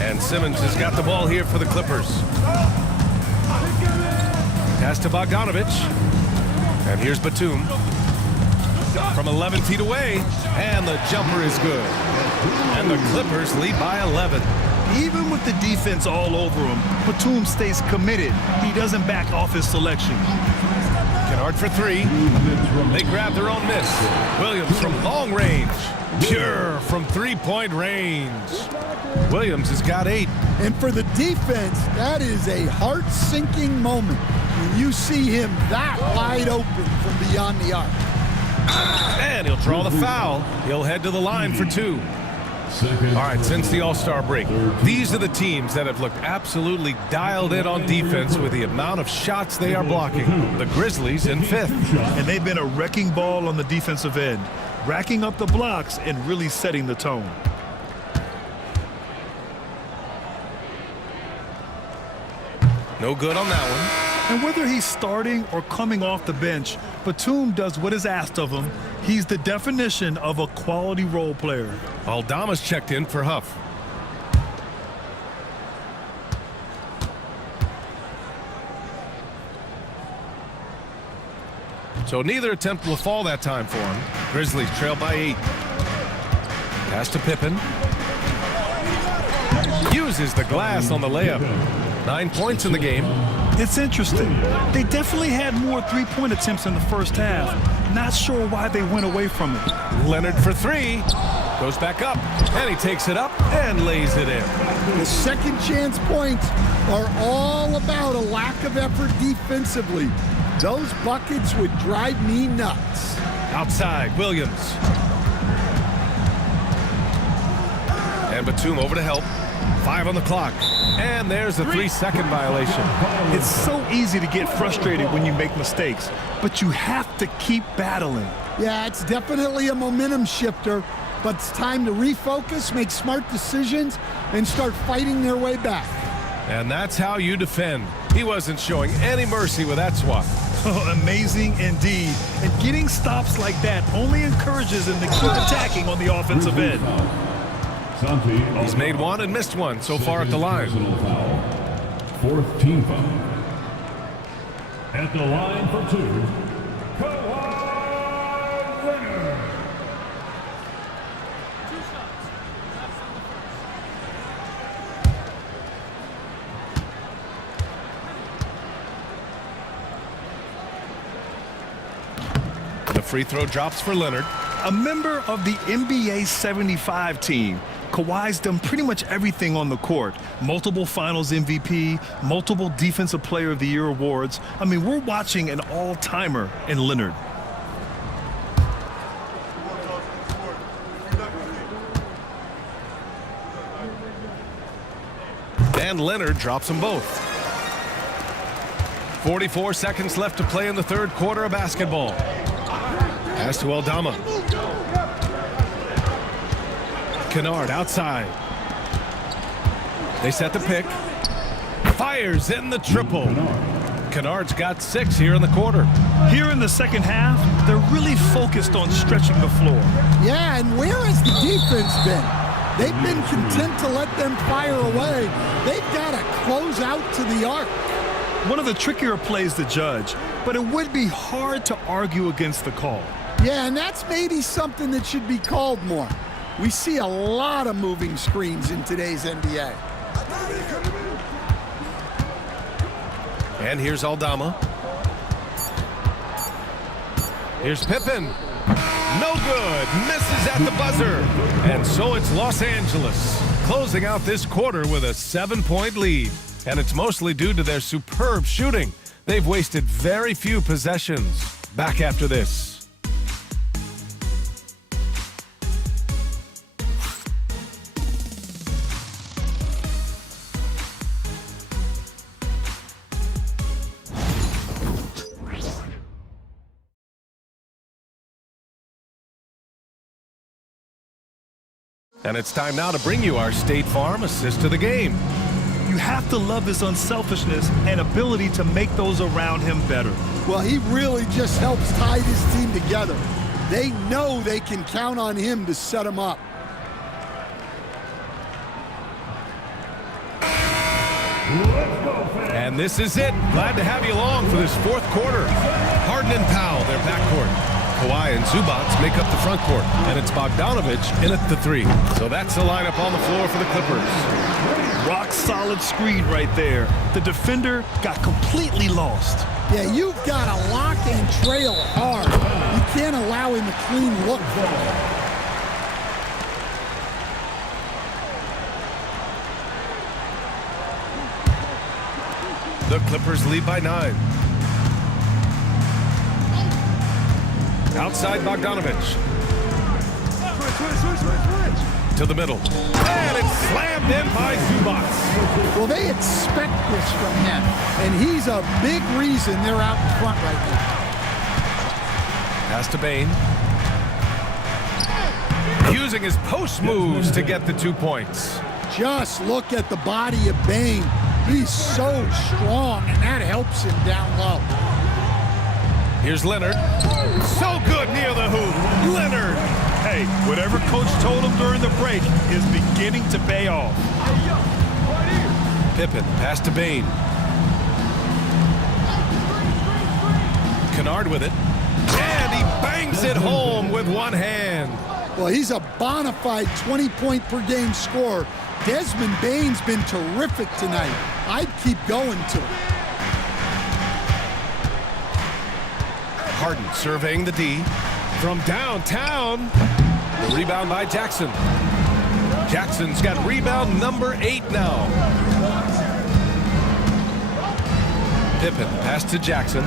And Simmons has got the ball here for the Clippers. Pass to Bogdanovich. And here's Batum. from 11 feet away, and the jumper is good. And the Clippers lead by 11. Even with the defense all over him, Batum stays committed. He doesn't back off his selection. Kennard for three. They grab their own miss. Williams from long range. Pure from three-point range. Williams has got 8. And for the defense, that is a heart-sinking moment when you see him that wide open from beyond the arc. And he'll draw the foul. He'll head to the line for 2. All right, since the All-Star break, these are the teams that have looked absolutely dialed in on defense with the amount of shots they are blocking. The Grizzlies in 5th. And they've been a wrecking ball on the defensive end, racking up the blocks and really setting the tone. No good on that one. And whether he's starting or coming off the bench, Batum does what is asked of him. He's the definition of a quality role player. Aldama's checked in for Huff. So neither attempt will fall that time for him. Grizzlies trail by 8. Pass to Pippen. Uses the glass on the layup. 9 points in the game. It's interesting. They definitely had more three-point attempts in the first half. Not sure why they went away from it. Leonard for 3. Goes back up. And he takes it up and lays it in. The second chance points are all about a lack of effort defensively. Those buckets would drive me nuts. Outside, Williams. And Batum over to help. 5 on the clock. And there's a 3-second violation. It's so easy to get frustrated when you make mistakes, but you have to keep battling. Yeah, it's definitely a momentum shifter, but it's time to refocus, make smart decisions, and start fighting their way back. And that's how you defend. He wasn't showing any mercy with that swat. Oh, amazing indeed. And getting stops like that only encourages him to keep attacking on the offensive end. He's made 1 and missed 1 so far at the line. 4th team foul. At the line for 2, Kawhi Leonard. The free throw drops for Leonard. A member of the NBA 75 team. Kawhi's done pretty much everything on the court. Multiple Finals MVP, multiple Defensive Player of the Year awards. I mean, we're watching an all-timer in Leonard. And Leonard drops them both. 44 seconds left to play in the third quarter of basketball. Pass to Aldama. Kennard outside. They set the pick. Fires in the triple. Kennard's got 6 here in the quarter. Here in the second half, they're really focused on stretching the floor. Yeah, and where has the defense been? They've been content to let them fire away. They've got to close out to the arc. One of the trickier plays to judge, but it would be hard to argue against the call. Yeah, and that's maybe something that should be called more. We see a lot of moving screens in today's NBA. And here's Aldama. Here's Pippen. No good. Misses at the buzzer. And so it's Los Angeles closing out this quarter with a 7-point lead. And it's mostly due to their superb shooting. They've wasted very few possessions. Back after this. And it's time now to bring you our State Farm assist to the game. You have to love his unselfishness and ability to make those around him better. Well, he really just helps tie this team together. They know they can count on him to set them up. And this is it. Glad to have you along for this fourth quarter. Harden and Powell, their backcourt. Kawhi and Zubats make up the front court, and it's Bogdanovich in at the 3. So that's the lineup on the floor for the Clippers. Rock solid screen right there. The defender got completely lost. Yeah, you've got to lock and trail hard. You can't allow him a clean look. The Clippers lead by 9. Outside Bogdanovich. To the middle. And it's slammed in by Zubats. Well, they expect this from him, and he's a big reason they're out in front right now. Pass to Bane. Using his post moves to get the 2 points. Just look at the body of Bane. He's so strong, and that helps him down low. Here's Leonard. So good near the hoop. Leonard. Hey, whatever coach told him during the break is beginning to pay off. Pippen, pass to Bane. Kennard with it. And he bangs it home with one hand. Well, he's a bona fide 20-point-per-game scorer. Desmond Bane's been terrific tonight. I'd keep going to it. Harden surveying the D. From downtown. The rebound by Jackson. Jackson's got rebound number 8 now. Pippen, pass to Jackson.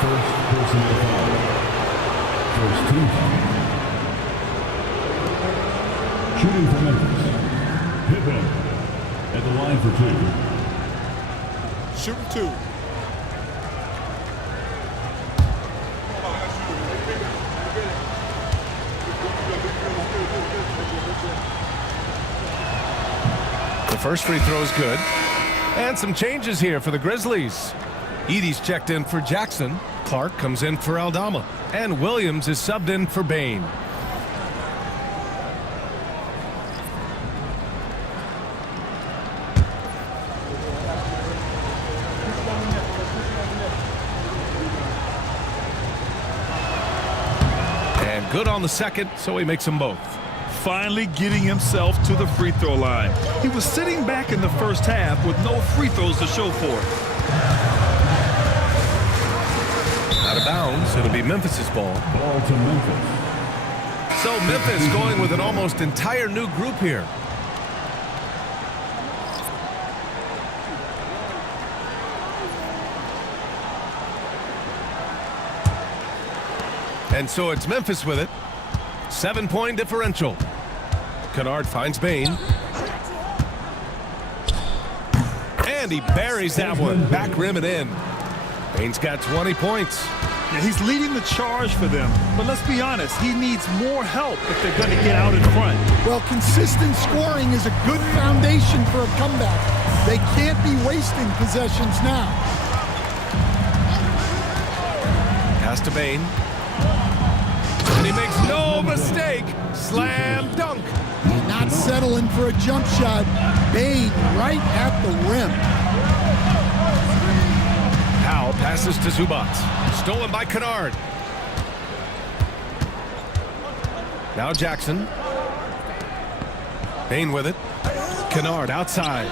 First personal foul. First team foul. Shooting for Memphis. Pippen at the line for 2. Shooting 2. The first free throw is good. And some changes here for the Grizzlies. Edey's checked in for Jackson. Clark comes in for Aldama. And Williams is subbed in for Bane. And good on the second, so he makes them both. Finally getting himself to the free throw line. He was sitting back in the first half with no free throws to show for it. Out of bounds, it'll be Memphis's ball. Ball to Memphis. So Memphis going with an almost entire new group here. And so it's Memphis with it. 7-point differential. Kennard finds Bane. And he buries that one. Back rim and in. Bane's got 20 points. Yeah, he's leading the charge for them. But let's be honest, he needs more help if they're going to get out in front. Well, consistent scoring is a good foundation for a comeback. They can't be wasting possessions now. Pass to Bane. And he makes no mistake. Slam dunk. Not settling for a jump shot. Bane right at the rim. Powell passes to Zubats. Stolen by Kennard. Now Jackson. Bane with it. Kennard outside.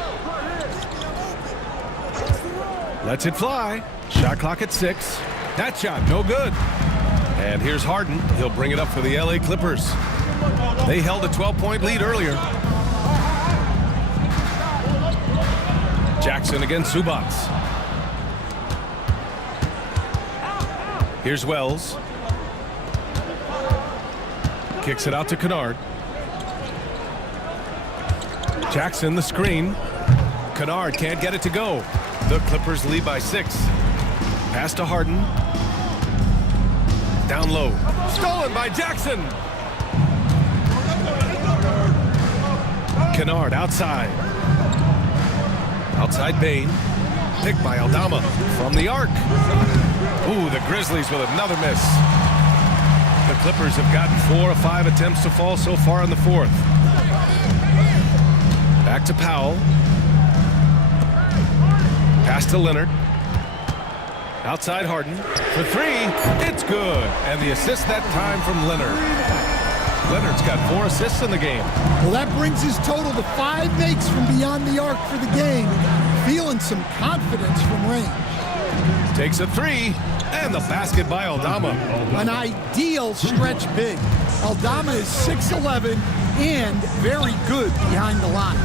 Lets it fly. Shot clock at 6. That shot no good. And here's Harden. He'll bring it up for the LA Clippers. They held a 12-point lead earlier. Jackson against Zubats. Here's Wells. Kicks it out to Kennard. Jackson the screen. Kennard can't get it to go. The Clippers lead by 6. Pass to Harden. Down low. Stolen by Jackson. Kennard outside. Outside Bane. Picked by Aldama from the arc. Ooh, the Grizzlies with another miss. The Clippers have gotten 4 of 5 attempts to fall so far in the 4th. Back to Powell. Pass to Leonard. Outside Harden for three. It's good. And the assist that time from Leonard. Leonard's got 4 assists in the game. Well, that brings his total to 5 makes from beyond the arc for the game. Feeling some confidence from range. Takes a 3. And the basket by Aldama. An ideal stretch big. Aldama is 6'11" and very good behind the line.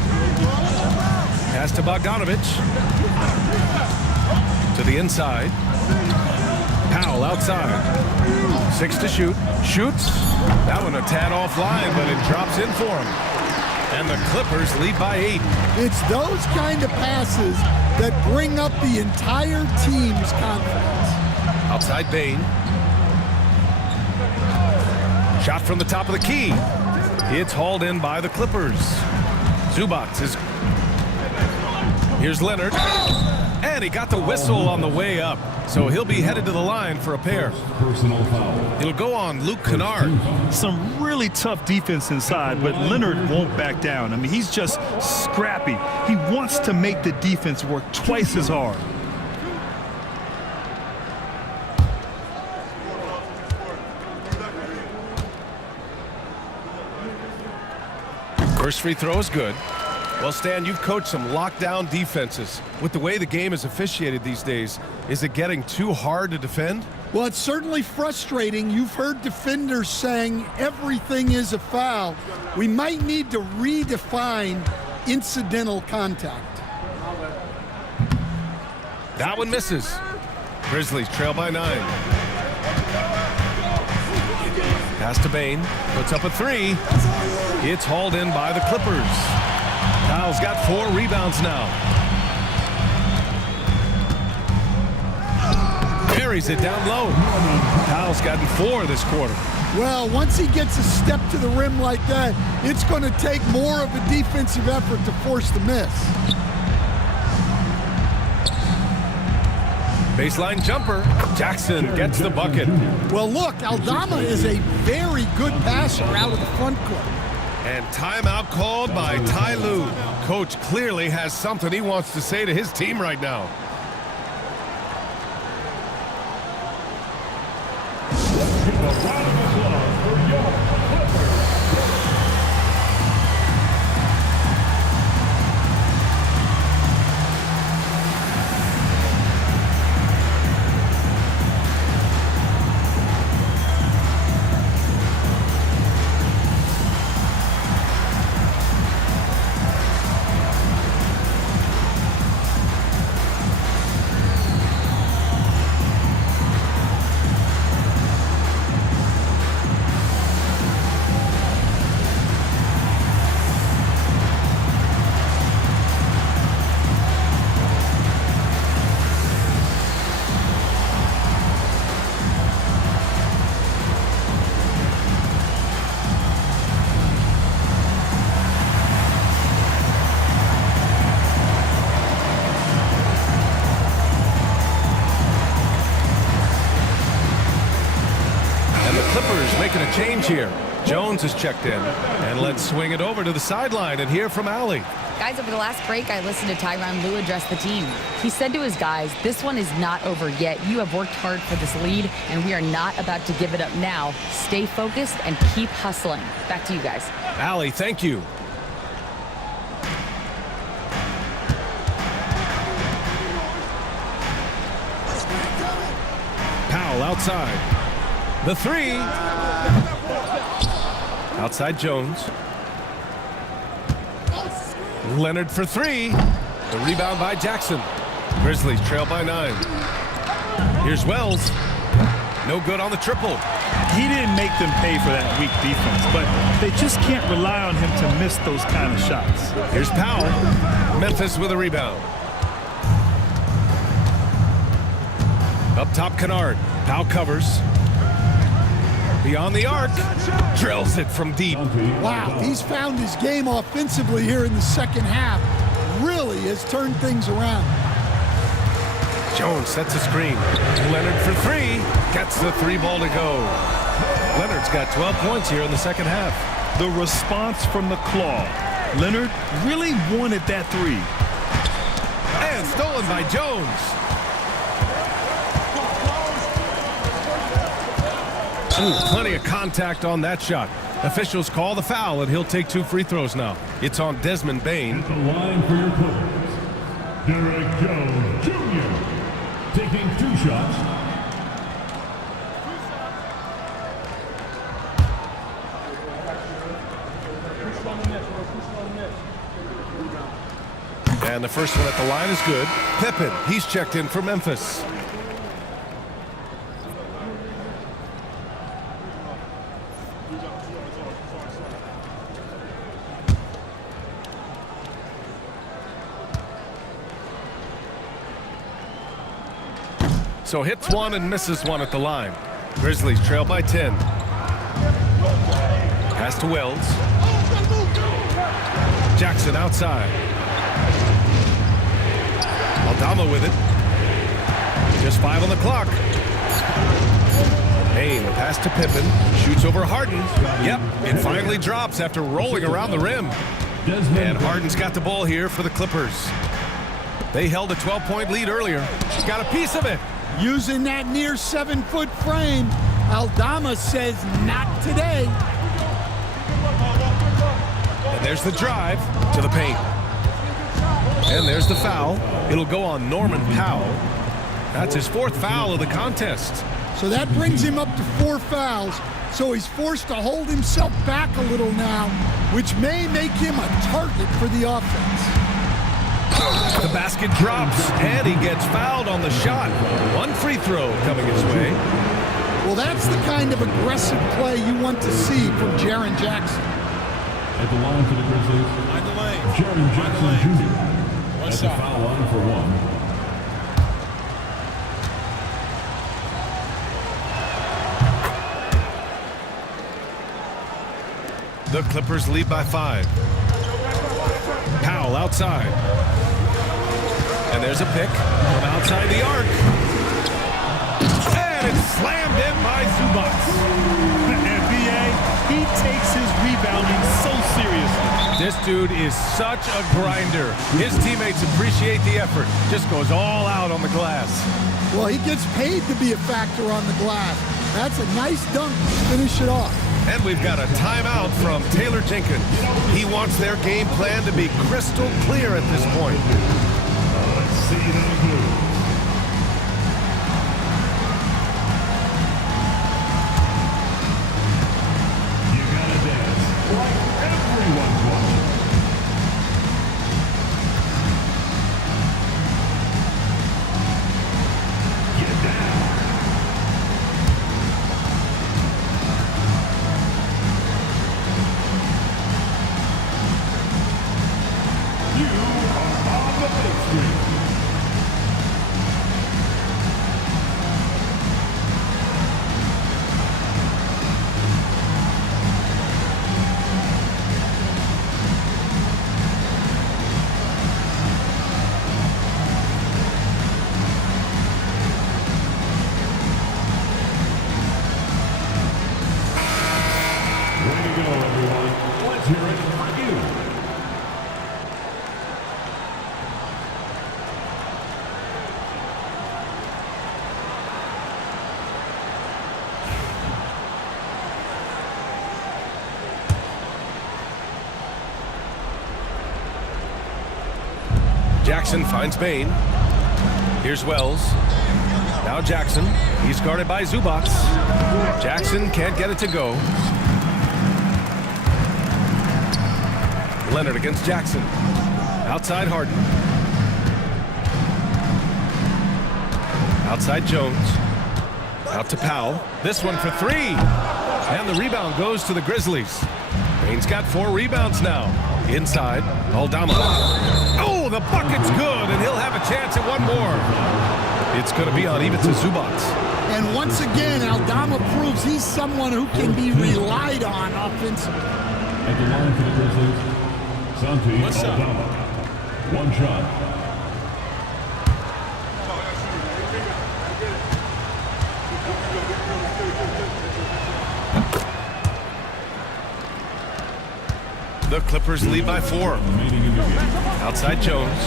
Pass to Bogdanovich. To the inside. Powell outside. 6 to shoot. Shoots. That one a tad offline, but it drops in for him. And the Clippers lead by 8. It's those kind of passes that bring up the entire team's confidence. Outside Bain. Shot from the top of the key. It's hauled in by the Clippers. Zubac is... Here's Leonard. And he got the whistle on the way up. So he'll be headed to the line for a pair. Personal foul. It'll go on Luke Kennard. Some really tough defense inside, but Leonard won't back down. I mean, he's just scrappy. He wants to make the defense work twice as hard. First free throw is good. Well, Stan, you've coached some lockdown defenses. With the way the game is officiated these days, is it getting too hard to defend? Well, it's certainly frustrating. You've heard defenders saying everything is a foul. We might need to redefine incidental contact. That one misses. Grizzlies trail by 9. Pass to Bain. Puts up a 3. It's hauled in by the Clippers. Kyle's got 4 rebounds now. Buries it down low. Kyle's gotten 4 this quarter. Well, once he gets a step to the rim like that, it's going to take more of a defensive effort to force the miss. Baseline jumper. Jackson gets the bucket. Well, look, Aldama is a very good passer out of the front court. And timeout called by Ty Lue. Coach clearly has something he wants to say to his team right now. Give a round of applause for your Clippers. Clippers making a change here. Jones is checked in. And let's swing it over to the sideline and hear from Allie. Guys, over the last break, I listened to Tyronn Lue address the team. He said to his guys, this one is not over yet. You have worked hard for this lead, and we are not about to give it up now. Stay focused and keep hustling. Back to you guys. Allie, thank you. Powell outside. The 3. Outside Jones. Leonard for 3. The rebound by Jackson. Grizzlies trail by 9. Here's Wells. No good on the triple. He didn't make them pay for that weak defense, but they just can't rely on him to miss those kind of shots. Here's Powell. Memphis with a rebound. Up top, Kennard. Powell covers. Beyond the arc. Drills it from deep. Wow, he's found his game offensively here in the second half. Really has turned things around. Jones sets a screen. Leonard for 3. Gets the 3 ball to go. Leonard's got 12 points here in the second half. The response from the claw. Leonard really wanted that 3. And And stolen by Jones. Ooh, plenty of contact on that shot. Officials call the foul, and he'll take 2 free throws now. It's on Desmond Bain. At the line for your Clippers, Derek Jones Jr. taking 2 shots. And the first one at the line is good. Pippen, he's checked in for Memphis. So hits 1 and misses 1 at the line. Grizzlies trail by 10. Pass to Wells. Jackson outside. Aldama with it. Just 5 on the clock. Bain, the pass to Pippen. Shoots over Harden. Yep, it finally drops after rolling around the rim. And Harden's got the ball here for the Clippers. They held a 12-point lead earlier. Got a piece of it. Using that near 7-foot frame, Aldama says not today. And there's the drive to the paint. And there's the foul. It'll go on Norman Powell. That's his 4th foul of the contest. So that brings him up to 4 fouls. So he's forced to hold himself back a little now, which may make him a target for the offense. The basket drops, and he gets fouled on the shot. 1 free throw coming his way. Well, that's the kind of aggressive play you want to see from Jaren Jackson. At the line for the Grizzlies, Jaren Jackson Jr. at the foul line for 1. The Clippers lead by 5. Powell outside. And there's a pick from outside the arc. And it's slammed in by Zubac. The NBA, he takes his rebounding so seriously. This dude is such a grinder. His teammates appreciate the effort. Just goes all out on the glass. Well, he gets paid to be a factor on the glass. That's a nice dunk to finish it off. And we've got a timeout from Taylor Jenkins. He wants their game plan to be crystal clear at this point. Let's see those moves. You gotta dance like everyone's watching. Get down. You are on the big screen. Way to go, everyone. Let's hear it for you. Jackson finds Bain. Here's Wells. Now Jackson. He's guarded by Zubac. Jackson can't get it to go. Leonard against Jackson. Outside Harden. Outside Jones. Out to Powell. This one for 3. And the rebound goes to the Grizzlies. Bain's got 4 rebounds now. Inside, Aldama. Oh, the bucket's good, and he'll have a chance at 1 more. It's going to be on even to Zubac. And once again, Aldama proves he's someone who can be relied on offensively. At the line for the Grizzlies, Santi Aldama. 1 shot. The Clippers lead by 4. Outside Jones.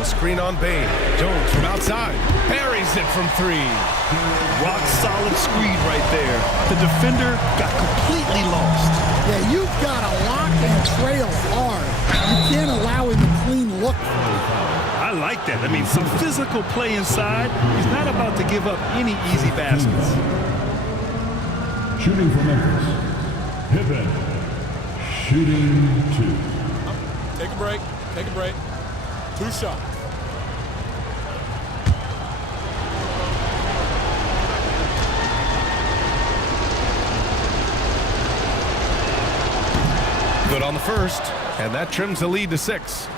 a screen on Bain. Jones from outside. Buries it from 3. Rock solid screen right there. The defender got completely lost. Yeah, you've got to lock and trail hard. You can't allow him to clean look. I like that. I mean, some physical play inside. He's not about to give up any easy baskets. Shooting for Memphis. Pippen. Shooting 2. Take a break. Take a break. 2 shots. Good on the first, and that trims the lead to 6.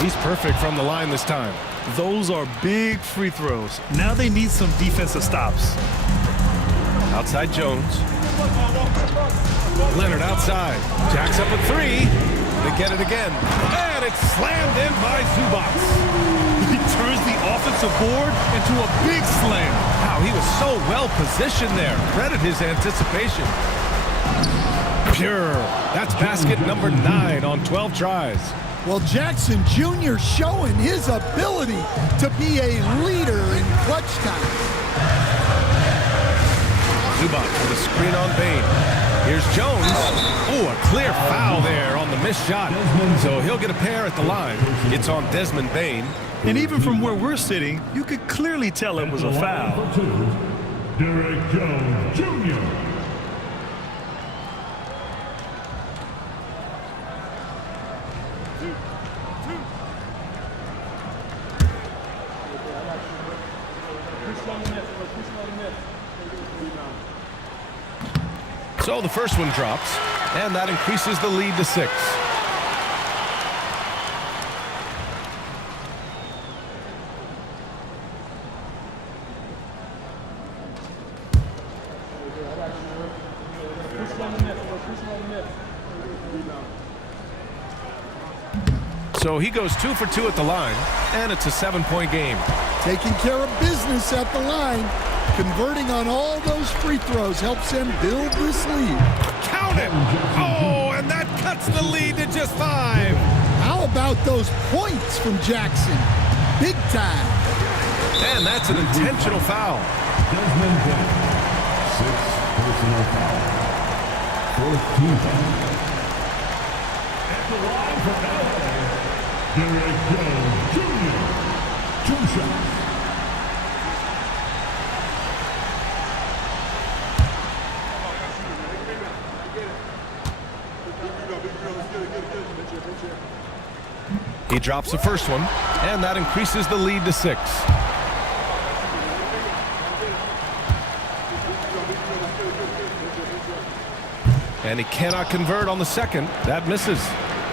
He's perfect from the line this time. Those are big free throws. Now they need some defensive stops. Outside Jones. Leonard outside. Jacks up a 3. They get it again. And it's slammed in by Zubac. He turns the offensive board into a big slam. Wow, he was so well positioned there. Credit his anticipation. Pure. That's basket number 9 on 12 tries. Well, Jackson Jr. showing his ability to be a leader in clutch time. Zubac with a screen on Bain. Here's Jones. Oh, a clear foul there on the missed shot. So he'll get a pair at the line. It's on Desmond Bain. And even from where we're sitting, you could clearly tell it was a foul. Derek Jones Jr. So the first one drops, and that increases the lead to 6. So he goes 2 for 2 at the line, and it's a 7-point game. Taking care of business at the line. Converting on all those free throws helps him build this lead. Count it! Oh, and that cuts the lead to just 5. How about those points from Jackson? Big time. And that's an intentional foul. Desmond Bain. 6th personal foul. 4th team foul. At the line for LA, Derek Jones Jr. 2 shots. He drops the first one, and that increases the lead to 6. And he cannot convert on the second. That misses.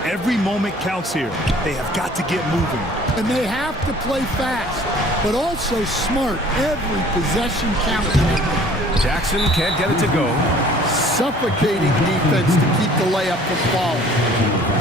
Every moment counts here. They have got to get moving. And they have to play fast, but also smart. Every possession counts. Jackson can't get it to go. Suffocating defense to keep the layup from falling.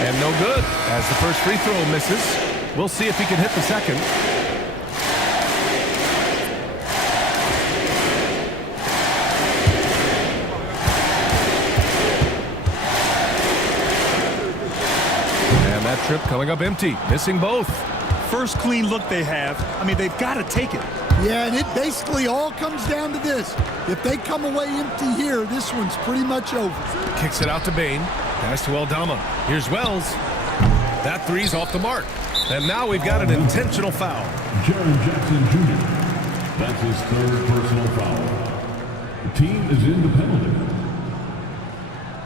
And no good, as the first free throw misses. We'll see if he can hit the second. And that trip coming up empty, missing both. First clean look they have. I mean, they've got to take it. Yeah, and it basically all comes down to this. If they come away empty here, this one's pretty much over. Kicks it out to Bain. Pass to Aldama. Here's Wells. That three's off the mark. And now we've got an intentional foul. Jaren Jackson Jr. That's his 3rd personal foul. The team is in the penalty.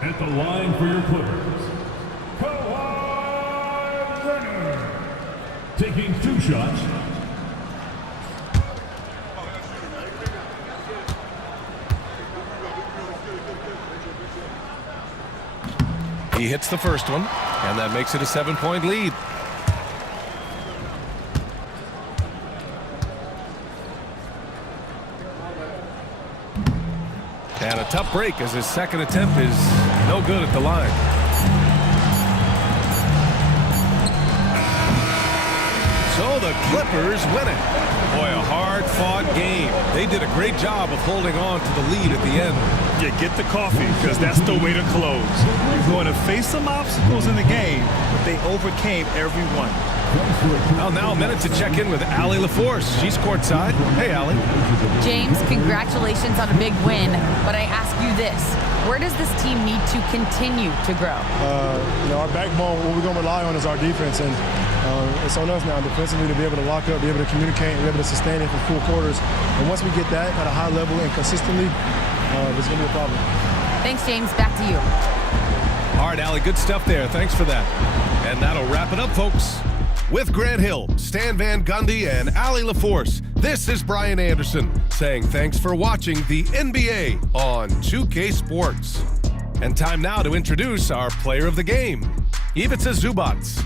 At the line for your Clippers, Kawhi Leonard. Taking 2 shots. He hits the first one, and that makes it a 7-point lead. And a tough break as his second attempt is no good at the line. So the Clippers win it. Boy, a hard-fought game. They did a great job of holding on to the lead at the end. Yeah, get the coffee, because that's the way to close. You're going to face some obstacles in the game, but they overcame every one. Well, now a minute to check in with Allie LaForce. She's courtside. Hey, Allie. James, congratulations on a big win, but I ask you this. Where does this team need to continue to grow? Our backbone, what we're going to rely on is our defense, and it's on us now defensively to be able to lock up, be able to communicate, and be able to sustain it for full quarters. And once we get that at a high level and consistently, there's going to be a problem. Thanks, James. Back to you. All right, Allie, good stuff there. Thanks for that. And that'll wrap it up, folks. With Grant Hill, Stan Van Gundy, and Allie LaForce, this is Brian Anderson saying thanks for watching the NBA on 2K Sports. And time now to introduce our player of the game, Ivica Zubats.